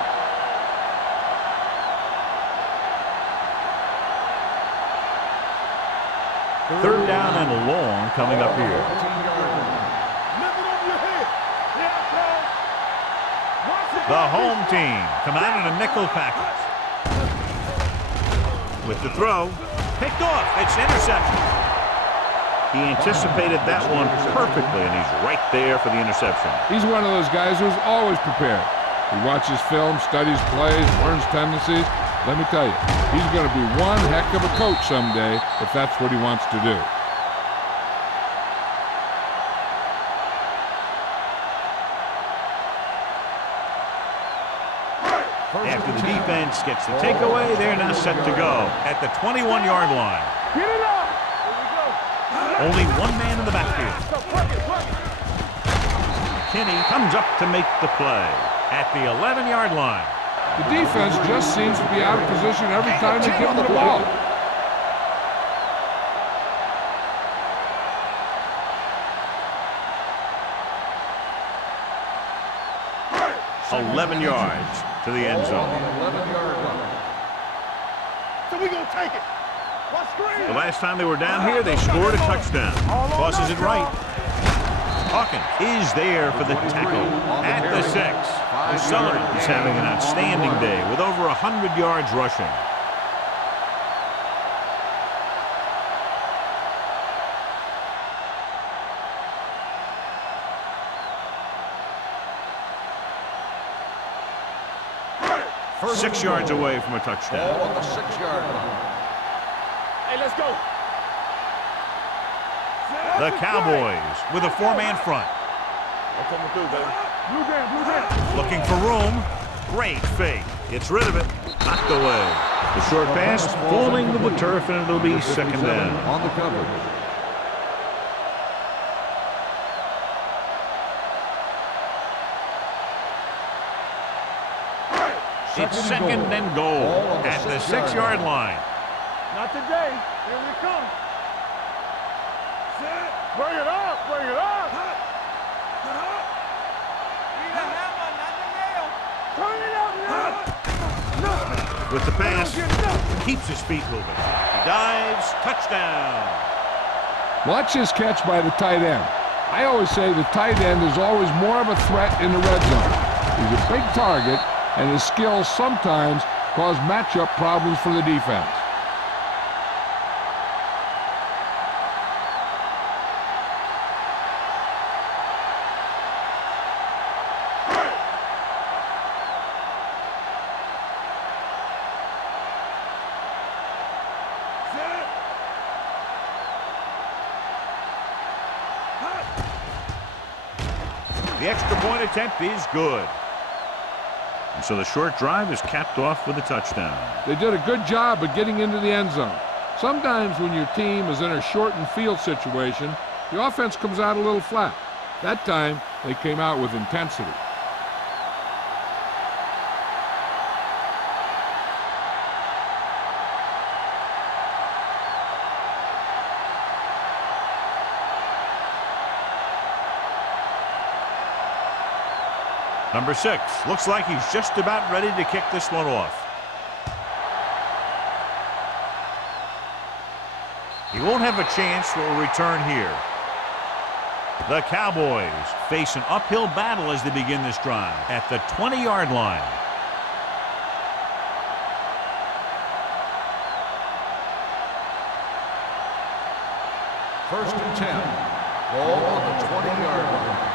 Third down and long coming up here. The home team come out in a nickel package. With the throw, picked off. It's interception. He anticipated that one perfectly, and he's right there for the interception. He's one of those guys who's always prepared. He watches film, studies plays, learns tendencies. Let me tell you, he's going to be one heck of a coach someday if that's what he wants to do. After the defense gets the takeaway, they're now set to go at the 21-yard line. Get it up! Only one man in the backfield. Kinney comes up to make the play at the 11-yard line. The defense just seems to be out of position every time they give him the ball. Right. 11 yards to the end zone. 11-yard line. So we gonna take it. What screen? The last time they were down here, they scored a touchdown. Tosses it right. Hawkins is there for the tackle at the 6. Sullivan is having an outstanding day with over 100 yards rushing. First 6 yards away from a touchdown. Ball on the 6-yard line. Hey, let's go. The Cowboys with a 4-man front. I'm coming through, baby. Blue down. Looking for room. Great fake. Gets rid of it. Knocked away. The short pass falling to the turf, and it'll be second down. On the coverage. It's second and goal at the 6-yard line. Not today. Here we come. Bring it up. Bring it up. Turn it up. With the pass, keeps his feet moving. He dives, touchdown. Watch his catch by the tight end. I always say the tight end is always more of a threat in the red zone. He's a big target, and his skills sometimes cause matchup problems for the defense. The extra point attempt is good. And so the short drive is capped off with a touchdown. They did a good job of getting into the end zone. Sometimes when your team is in a shortened field situation, the offense comes out a little flat. That time, they came out with intensity. Number 6 looks like he's just about ready to kick this one off. He won't have a chance for a return here. The Cowboys face an uphill battle as they begin this drive at the 20-yard line. First and 10. Ball on the 20-yard line.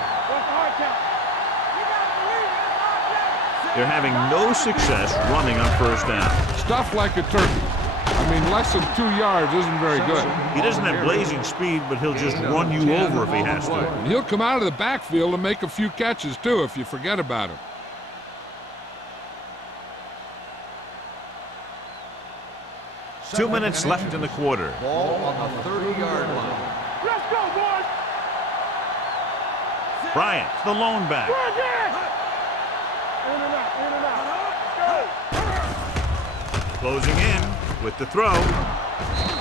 They're having no success running on first down. Stuff like a turkey. I mean, less than 2 yards isn't very good. He doesn't have blazing speed, but he'll just run you over if he has to. And he'll come out of the backfield and make a few catches, too, if you forget about him. Two minutes left in the quarter. Ball on the 30-yard line. Let's go, boys! Bryant, the lone back. In and out, in and out. Closing in with the throw.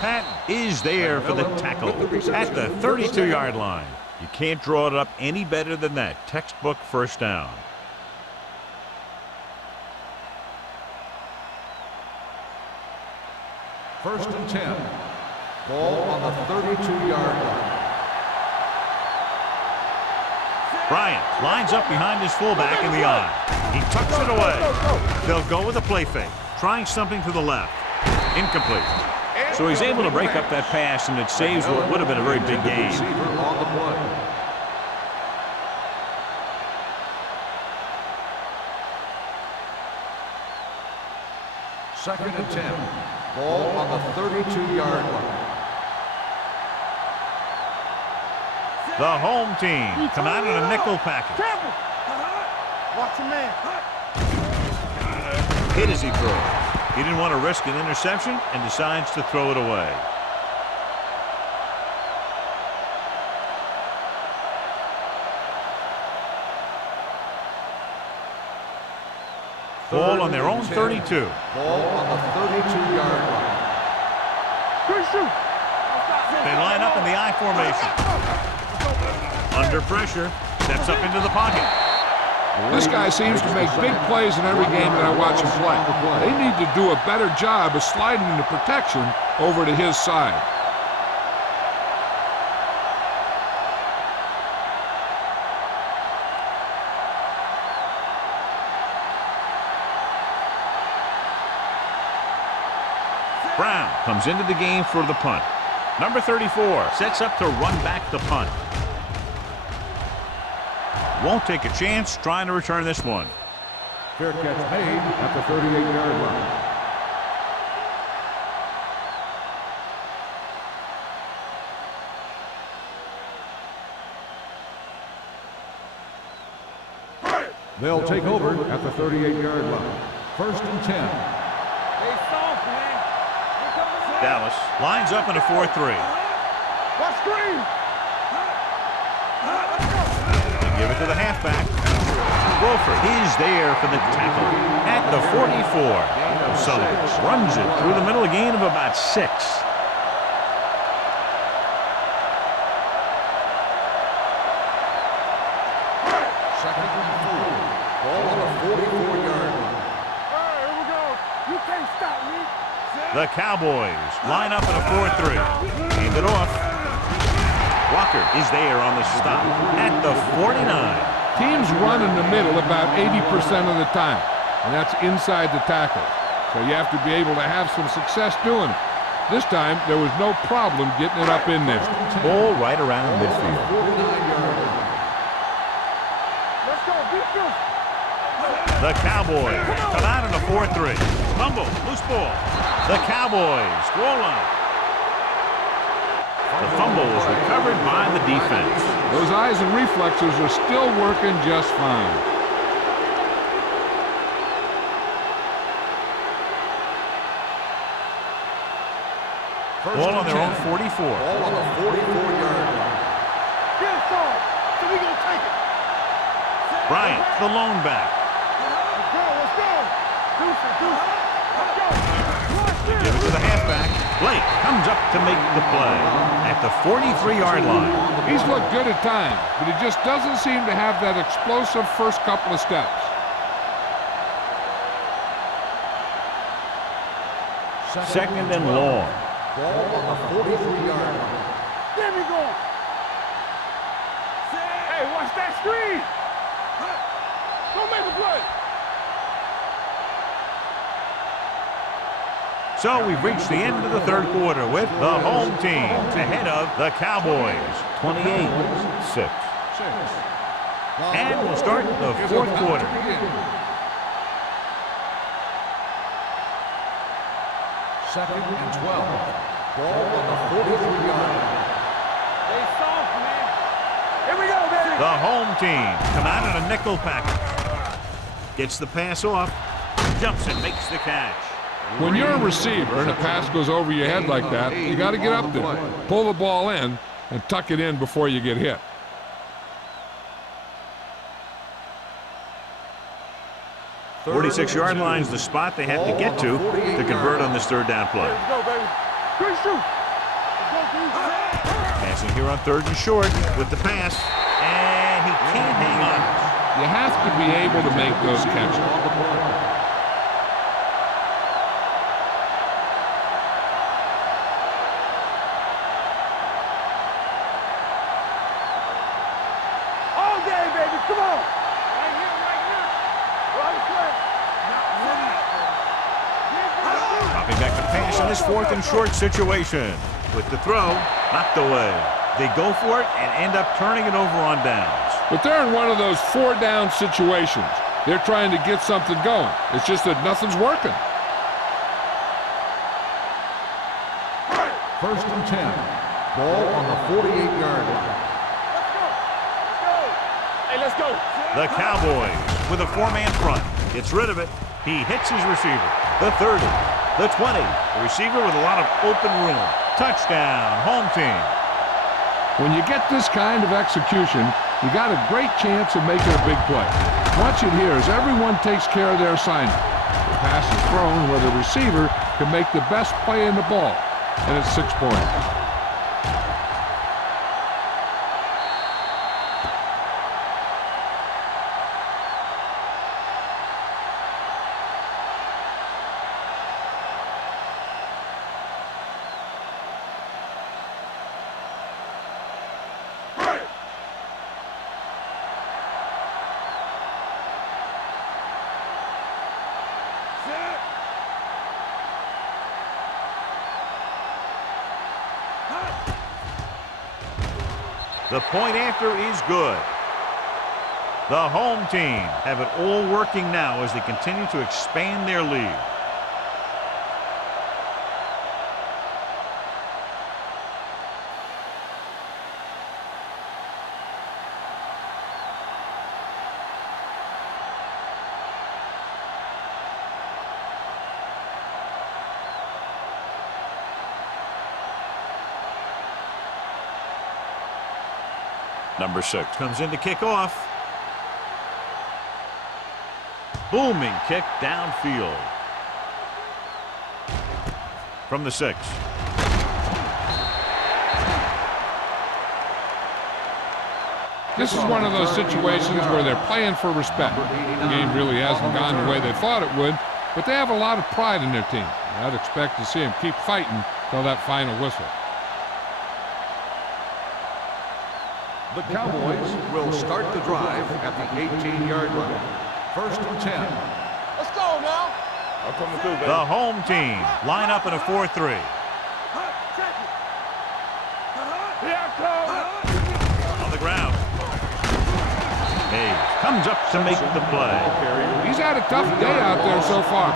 Patton is there for the tackle at the 32-yard line. You can't draw it up any better than that. Textbook first down. First and 10. Ball on the 32-yard line. Bryant lines up behind his fullback in the eye. He tucks it away. They'll go with a play fake, trying something to the left. Incomplete. So he's able to break up that pass, and it saves what would have been a very big gain. On the play. Second and 10. Ball on the 32-yard line. The home team come out in a nickel package. Watch your man. Hit as he throws. He didn't want to risk an interception and decides to throw it away. Ball on their own 32. Ball on the 32-yard line. Good shoot. They line up in the I formation. Under pressure, steps up into the pocket. This guy seems to make big plays in every game that I watch him play. They need to do a better job of sliding the protection over to his side. Brown comes into the game for the punt. Number 34 sets up to run back the punt. Won't take a chance trying to return this one. Fair catch made at the 38-yard line. They'll take over at the 38-yard line. First and 10. They soft, man. Dallas lines up in a 4-3. Watch screen. They give it to the halfback. Wolford is there for the tackle at the 44. Sullivan runs it through the middle, a gain of about 6. Second and 4. Ball on the 44-yard line. All right, here we go. You can't stop me. The Cowboys line up in a 4-3. Hand it off. Walker is there on the stop at the 49. Teams run in the middle about 80% of the time, and that's inside the tackle. So you have to be able to have some success doing it. This time, there was no problem getting it up in there. Ball right around midfield. 49-yard line. Let's go. Defense. The Cowboys come out in a 4-3. Fumble, loose ball. The Cowboys goal line. The fumble was recovered by the defense. Those eyes and reflexes are still working just fine. Ball on their own 44. Ball on the 44-yard line. Get it started. So we gonna take it. Bryant, the lone back. Let's go. Let's go. Deuce it. Let's go. Give it to the halfback. Blake comes up to make the play at the 43-yard line. He's looked good at times, but he just doesn't seem to have that explosive first couple of steps. Second and long. Ball on the 43-yard line. There we go. Hey, watch that screen. Go make a play. So we've reached the end of the third quarter with the home team ahead of the Cowboys, 28-6. And we'll start the fourth quarter. Second and 12. Ball on the 43-yard line. They soft, man. Here we go, baby. The home team come out in a nickel package. Gets the pass off. Jumps and makes the catch. When you're a receiver and a pass goes over your head like that, you got to get up there, pull the ball in, and tuck it in before you get hit. The 46-yard line's the spot they have to get to convert on this third down play. Let's go, baby. Good shoot. Let's go, Passing here on third and short with the pass, and he can't hang on. You have to be able to make those catches. all day, baby. Come on. Right here, right here. Right here. Dropping back to pass in this fourth and short situation. With the throw, knocked away. They go for it and end up turning it over on downs. But they're in one of those four-down situations. They're trying to get something going. It's just that nothing's working. First and 10. Ball on the 48-yard line. Let's go. Let's go. Hey, let's go. The Cowboys with a four-man front. Gets rid of it. He hits his receiver. The 30, the 20. The receiver with a lot of open room. Touchdown, home team. When you get this kind of execution, you got a great chance of making a big play. Watch it here as everyone takes care of their assignment. The pass is thrown where the receiver can make the best play in the ball, and it's 6 points. The point after is good. The home team have it all working now as they continue to expand their lead. Number 6 comes in to kick off. Booming kick downfield. From the 6. This is one of those situations where they're playing for respect. The game really hasn't gone the way they thought it would, but they have a lot of pride in their team. I'd expect to see them keep fighting till that final whistle. The Cowboys will start the drive at the 18-yard line. First and 10. Let's go now. I'm coming through, baby. The home team line up in a 4-3. Here I come. On the ground. Hayes comes up to make the play. He's had a tough day out there so far.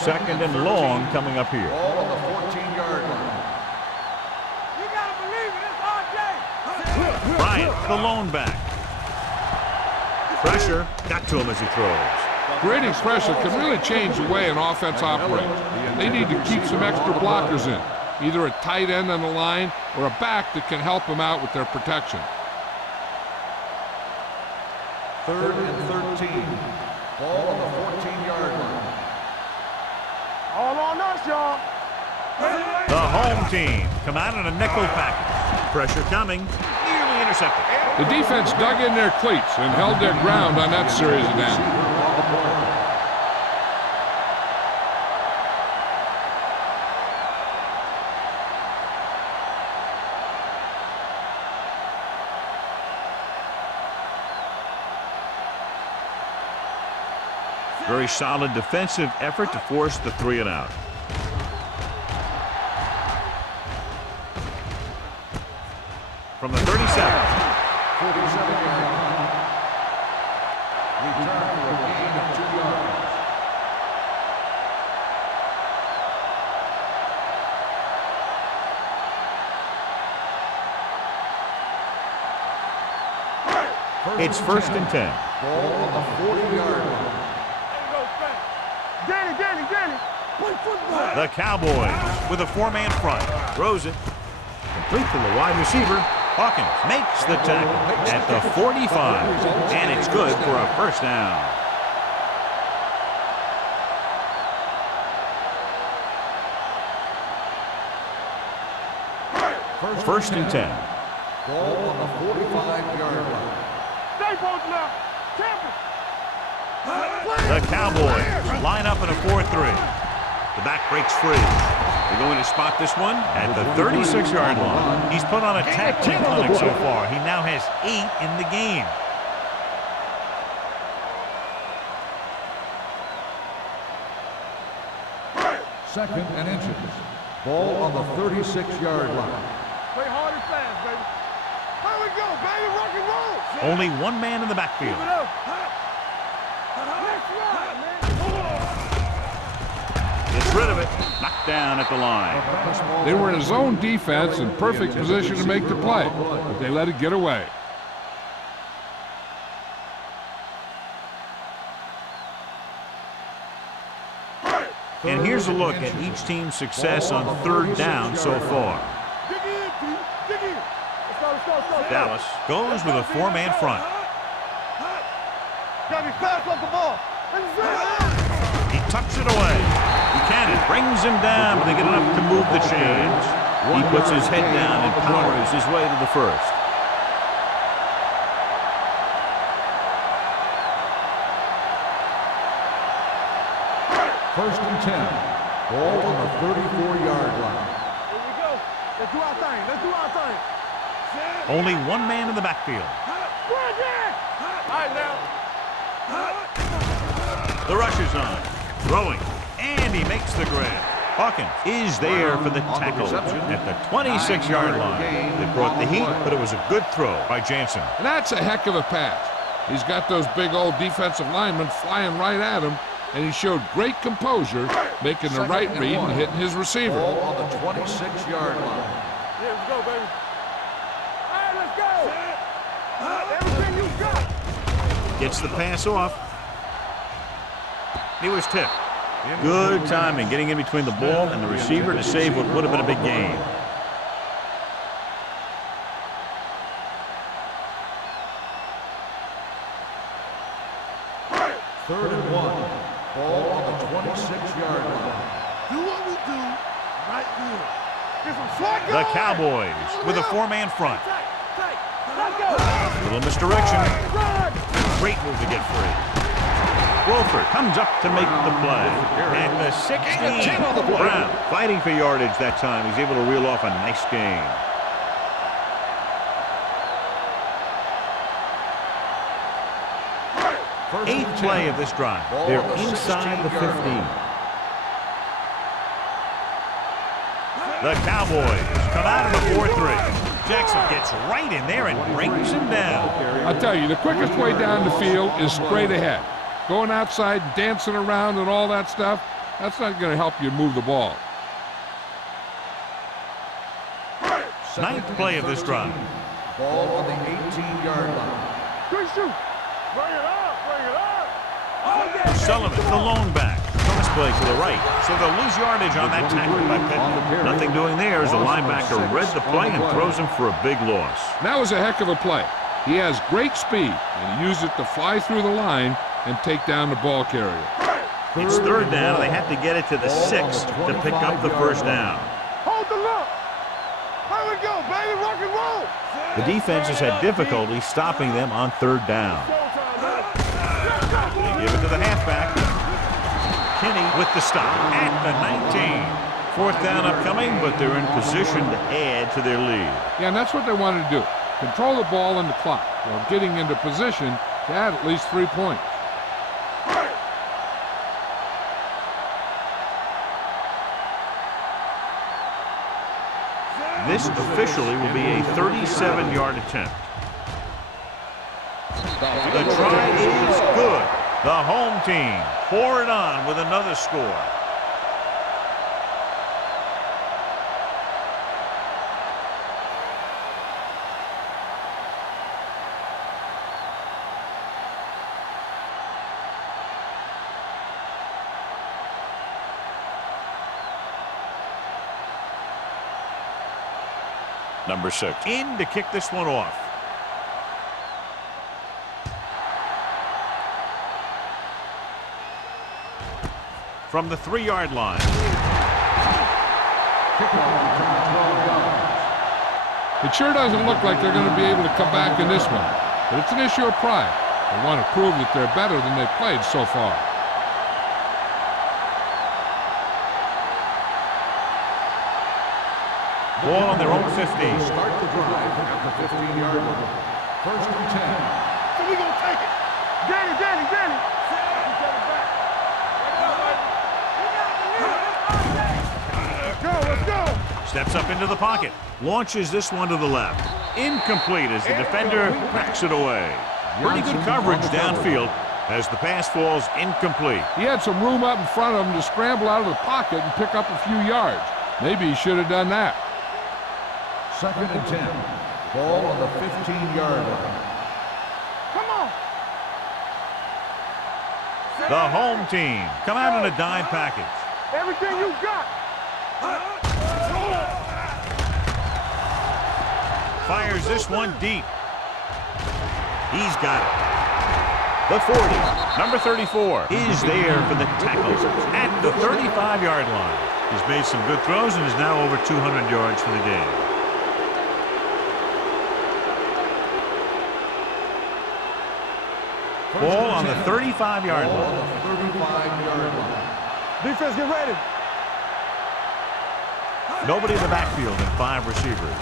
Second and long coming up here. Ball on the 14-yard line. You gotta believe it. It's RJ. Bryant, the lone back. Pressure got to him as he throws. Creating pressure can really change the way an offense operates. They need to keep some extra blockers in, either a tight end on the line or a back that can help them out with their protection. Third and 13. Ball on the 14-yard line. All on us, y'all. The home team come out in a nickel package. Pressure coming, nearly intercepted. The defense dug in their cleats and held their ground on that series of downs. Very solid defensive effort to force the 3 and out. from the 37. 47-yard line. Return for a gain of 2 yards. It's 1st and 10. Ball on the 40-yard line. Danny, play football. The Cowboys with a 4-man front. Throws it. Complete to the wide receiver. Hawkins makes the tackle at the 45. And it's good for a 1st down. First and 10. Ball on the 45-yard line. The Cowboys line up in a 4-3. The back breaks free. They're going to spot this one at the 36-yard line. He's put on a tag team clinic so far. He now has 8 in the game. Second and inches. Ball on the 36-yard line. Play hard and fast, baby. Here we go, baby. Rock and roll. Only 1 man in the backfield. Keep it up. Let's ride, man. Gets rid of it. Knocked down at the line. They were in zone defense in perfect position to make the play, but they let it get away. And here's a look at each team's success on 3rd down so far. Dig in, P. Dig in. Let's go. Dallas goes with a 4-man front. Gotta be fast off the ball. He tucks it away. Buchanan brings him down, but they get enough to move the chains. He puts his head down and powers his way to the 1st. First and 10. Ball on the 34-yard line. Here we go. Let's do our thing. Only 1 man in the backfield. All right, now. The rush is on. Throwing. And he makes the grab. Hawkins is there for the tackle at the 26-yard line. They brought the heat, but it was a good throw by Jansen. And that's a heck of a pass. He's got those big old defensive linemen flying right at him, and he showed great composure, making the right read and hitting his receiver. Ball on the 26-yard line. Here we go, baby. All right, let's go. Everything you got. Gets the pass off. He was tipped. Good timing, getting in between the ball and the receiver to save what would have been a big gain. Third and 1. Ball on the 26-yard line. Do what we do right here. Get some slack. The Cowboys with a 4-man front. Let's go. Little misdirection. Run. Great move to get free. Wolford comes up to make the play. At the 16. Brown fighting for yardage that time. He's able to reel off a nice gain. Eighth play of this drive. They're inside the 15. The Cowboys come out of the 4-3. Jackson gets right in there and brings him down. I'll tell you, the quickest way down the field is straight ahead. Going outside and dancing around and all that stuff, that's not going to help you move the ball. Ninth play of this drive. Ball on the 18-yard line. Good shoot. Bring it up. Sullivan, the lone back. This play to the right. So they'll lose yardage on that tackle by Pittman. Nothing doing there as the linebacker read the play and throws him for a big loss. That was a heck of a play. He has great speed, and he used it to fly through the line and take down the ball carrier. It's 3rd down, and they have to get it to the 6th to pick up the 1st down. Hold the look. Here we go, baby. Rock and roll. The defense has had difficulty stopping them on 3rd down. They give it to the halfback. Kinney with the stop at the 19. 4th down upcoming, but they're in position to add to their lead. Yeah, and that's what they wanted to do. Control the ball and the clock while getting into position to add at least 3 points. This officially will be a 37-yard attempt. The try is good. The home team pour it on with another score. Number 6 in to kick this one off. From the 3-yard line. It sure doesn't look like they're going to be able to come back in this one, but it's an issue of pride. They want to prove that they're better than they've played so far. Ball on their own 50. Start the drive at the 15-yard line. First and 10. So we gonna take it. Danny. Let's go. Steps up into the pocket. Launches this one to the left. Incomplete as the defender backs it away. Pretty good coverage downfield as the pass falls incomplete. He had some room up in front of him to scramble out of the pocket and pick up a few yards. Maybe he should have done that. Second and 10. Ball on the 15-yard line. Come on. The home team come out in a dime package. Everything you got. Fires this one deep. He's got it. The 40. Number 34 is there for the tackle at the 35-yard line. He's made some good throws and is now over 200 yards for the game. Ball on the 35-yard line. 35-yard line. Defense, get ready. Nobody in the backfield and 5 receivers.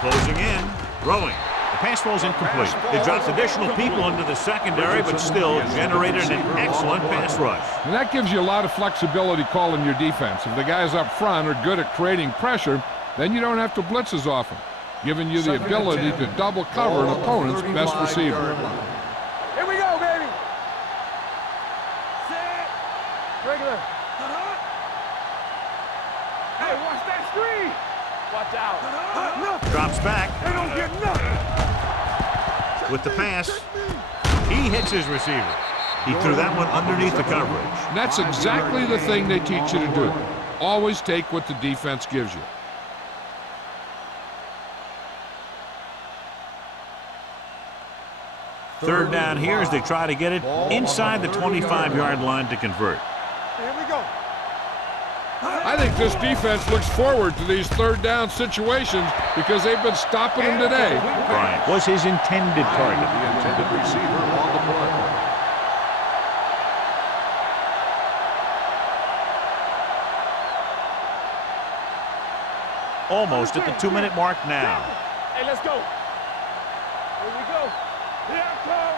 Closing in, throwing. The pass falls incomplete. It drops additional people into the secondary, but still generated an excellent pass rush. And that gives you a lot of flexibility calling your defense. If the guys up front are good at creating pressure, then you don't have to blitz as often, giving you the ability to double cover an opponent's best receiver. Here we go, baby. Set. Regular. Hey, watch that screen. Watch out. Drops back. They don't get nothing. With the pass, he hits his receiver. He threw that one underneath the coverage. And that's exactly the thing they teach you to do. Always take what the defense gives you. Third down here as they try to get it inside the 25-yard line to convert. Here we go. I think this defense looks forward to these third down situations because they've been stopping them today. Bryant was his intended target. The intended receiver on the play. Almost at the 2-minute mark now. Hey, let's go. Here we go. Here I come.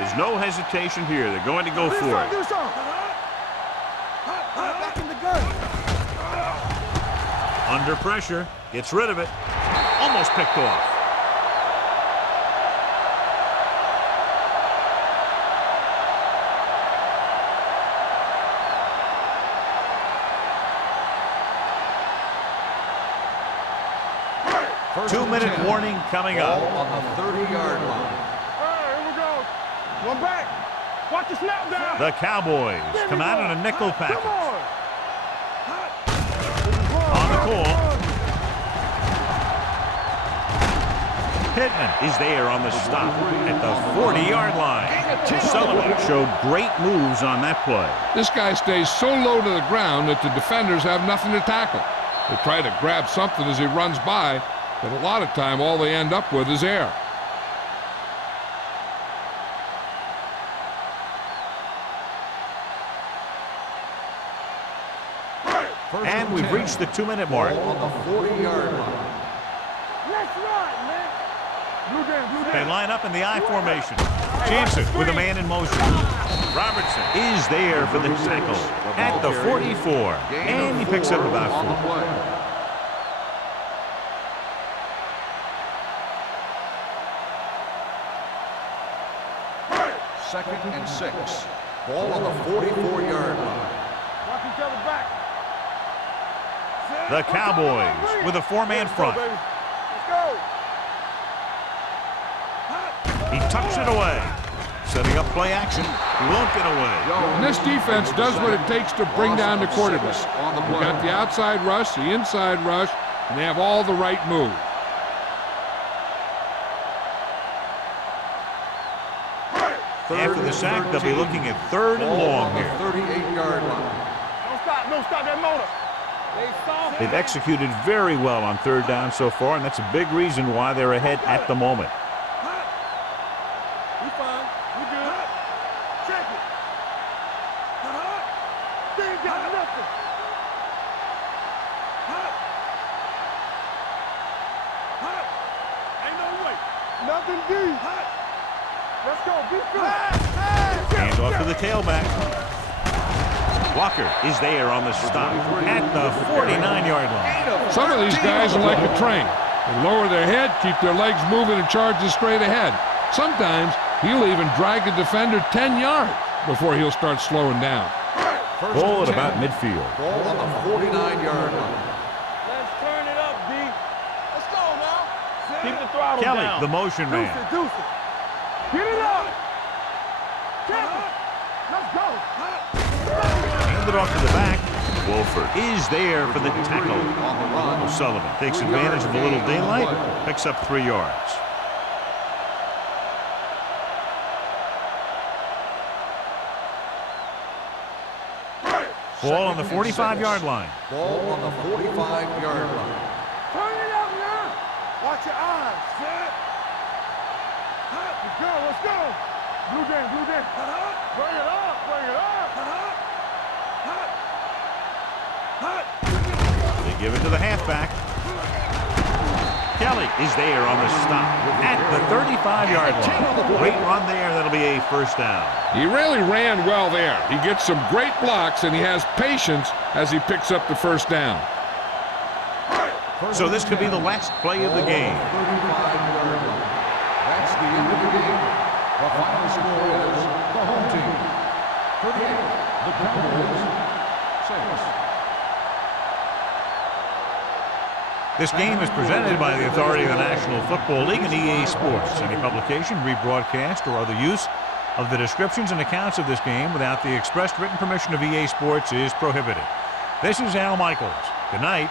There's no hesitation here. They're going to go for it. Do something. Back in the gun. Under pressure, gets rid of it. Almost picked off. First 2-minute and 10. warning coming up. Ball on the 30-yard line. Here we go. One back. Watch the snap down. The Cowboys come out in a nickel package. Come on. On the call. Pittman is there on the stop at the 40-yard line. Sullivan showed great moves on that play. This guy stays so low to the ground that the defenders have nothing to tackle. They try to grab something as he runs by, but a lot of time all they end up with is air. And we've reached the 2-minute mark. Ball on the 40-yard line. Let's run, man. Blue down. They line up in the I formation. Jansen with a man in motion. Robertson is there for the tackle at the 44. And he picks up about 4. and 6. Ball on the 44-yard line. Watch each other back. The Cowboys with a 4-man front. Let's go. He tucks it away. Setting up play action. He won't get away. And this defense does what it takes to bring down the quarterback. They got the outside rush, the inside rush, and they have all the right moves. After the sack, they'll be looking at 3rd and long here. 38-yard line. Don't stop that motor. They've executed very well on 3rd down so far, and that's a big reason why they're ahead at the moment. We fine. We good. Check it. They ain't got nothing. Ain't no way. Nothing deep. Let's go. Be good. Hands off to the tailback. Walker is there on the stop at the 49-yard line. Some of these guys are like a train. They lower their head, keep their legs moving, and charges straight ahead. Sometimes he'll even drag the defender 10 yards before he'll start slowing down. Ball at about midfield. Ball on the 49-yard line. Let's turn it up, D. Let's go now. Keep the throttle Kelly, down. the motion man. Deuce it. Get it up. Careful. Let's go. Hand it off to the back. Wolford is there for the tackle. On the run. O'Sullivan takes advantage of a little daylight, picks up 3 yards. Ball on the 45-yard line. Ball on the 45-yard line. Turn it up now. Watch your eyes. Let's go. Let's go. Blue Dan. Bring it up. They give it to the halfback. Kelly is there on the stop at the 35-yard line. Great run there. That'll be a 1st down. He really ran well there. He gets some great blocks, and he has patience as he picks up the 1st down. So this could be the last play of the game. 35-yard line. That's the end of the game. The final score is the home team 38. The Cowboys 6. This game is presented by the authority of the National Football League and EA Sports. Any publication, rebroadcast, or other use of the descriptions and accounts of this game without the expressed written permission of EA Sports is prohibited. This is Al Michaels. Good night.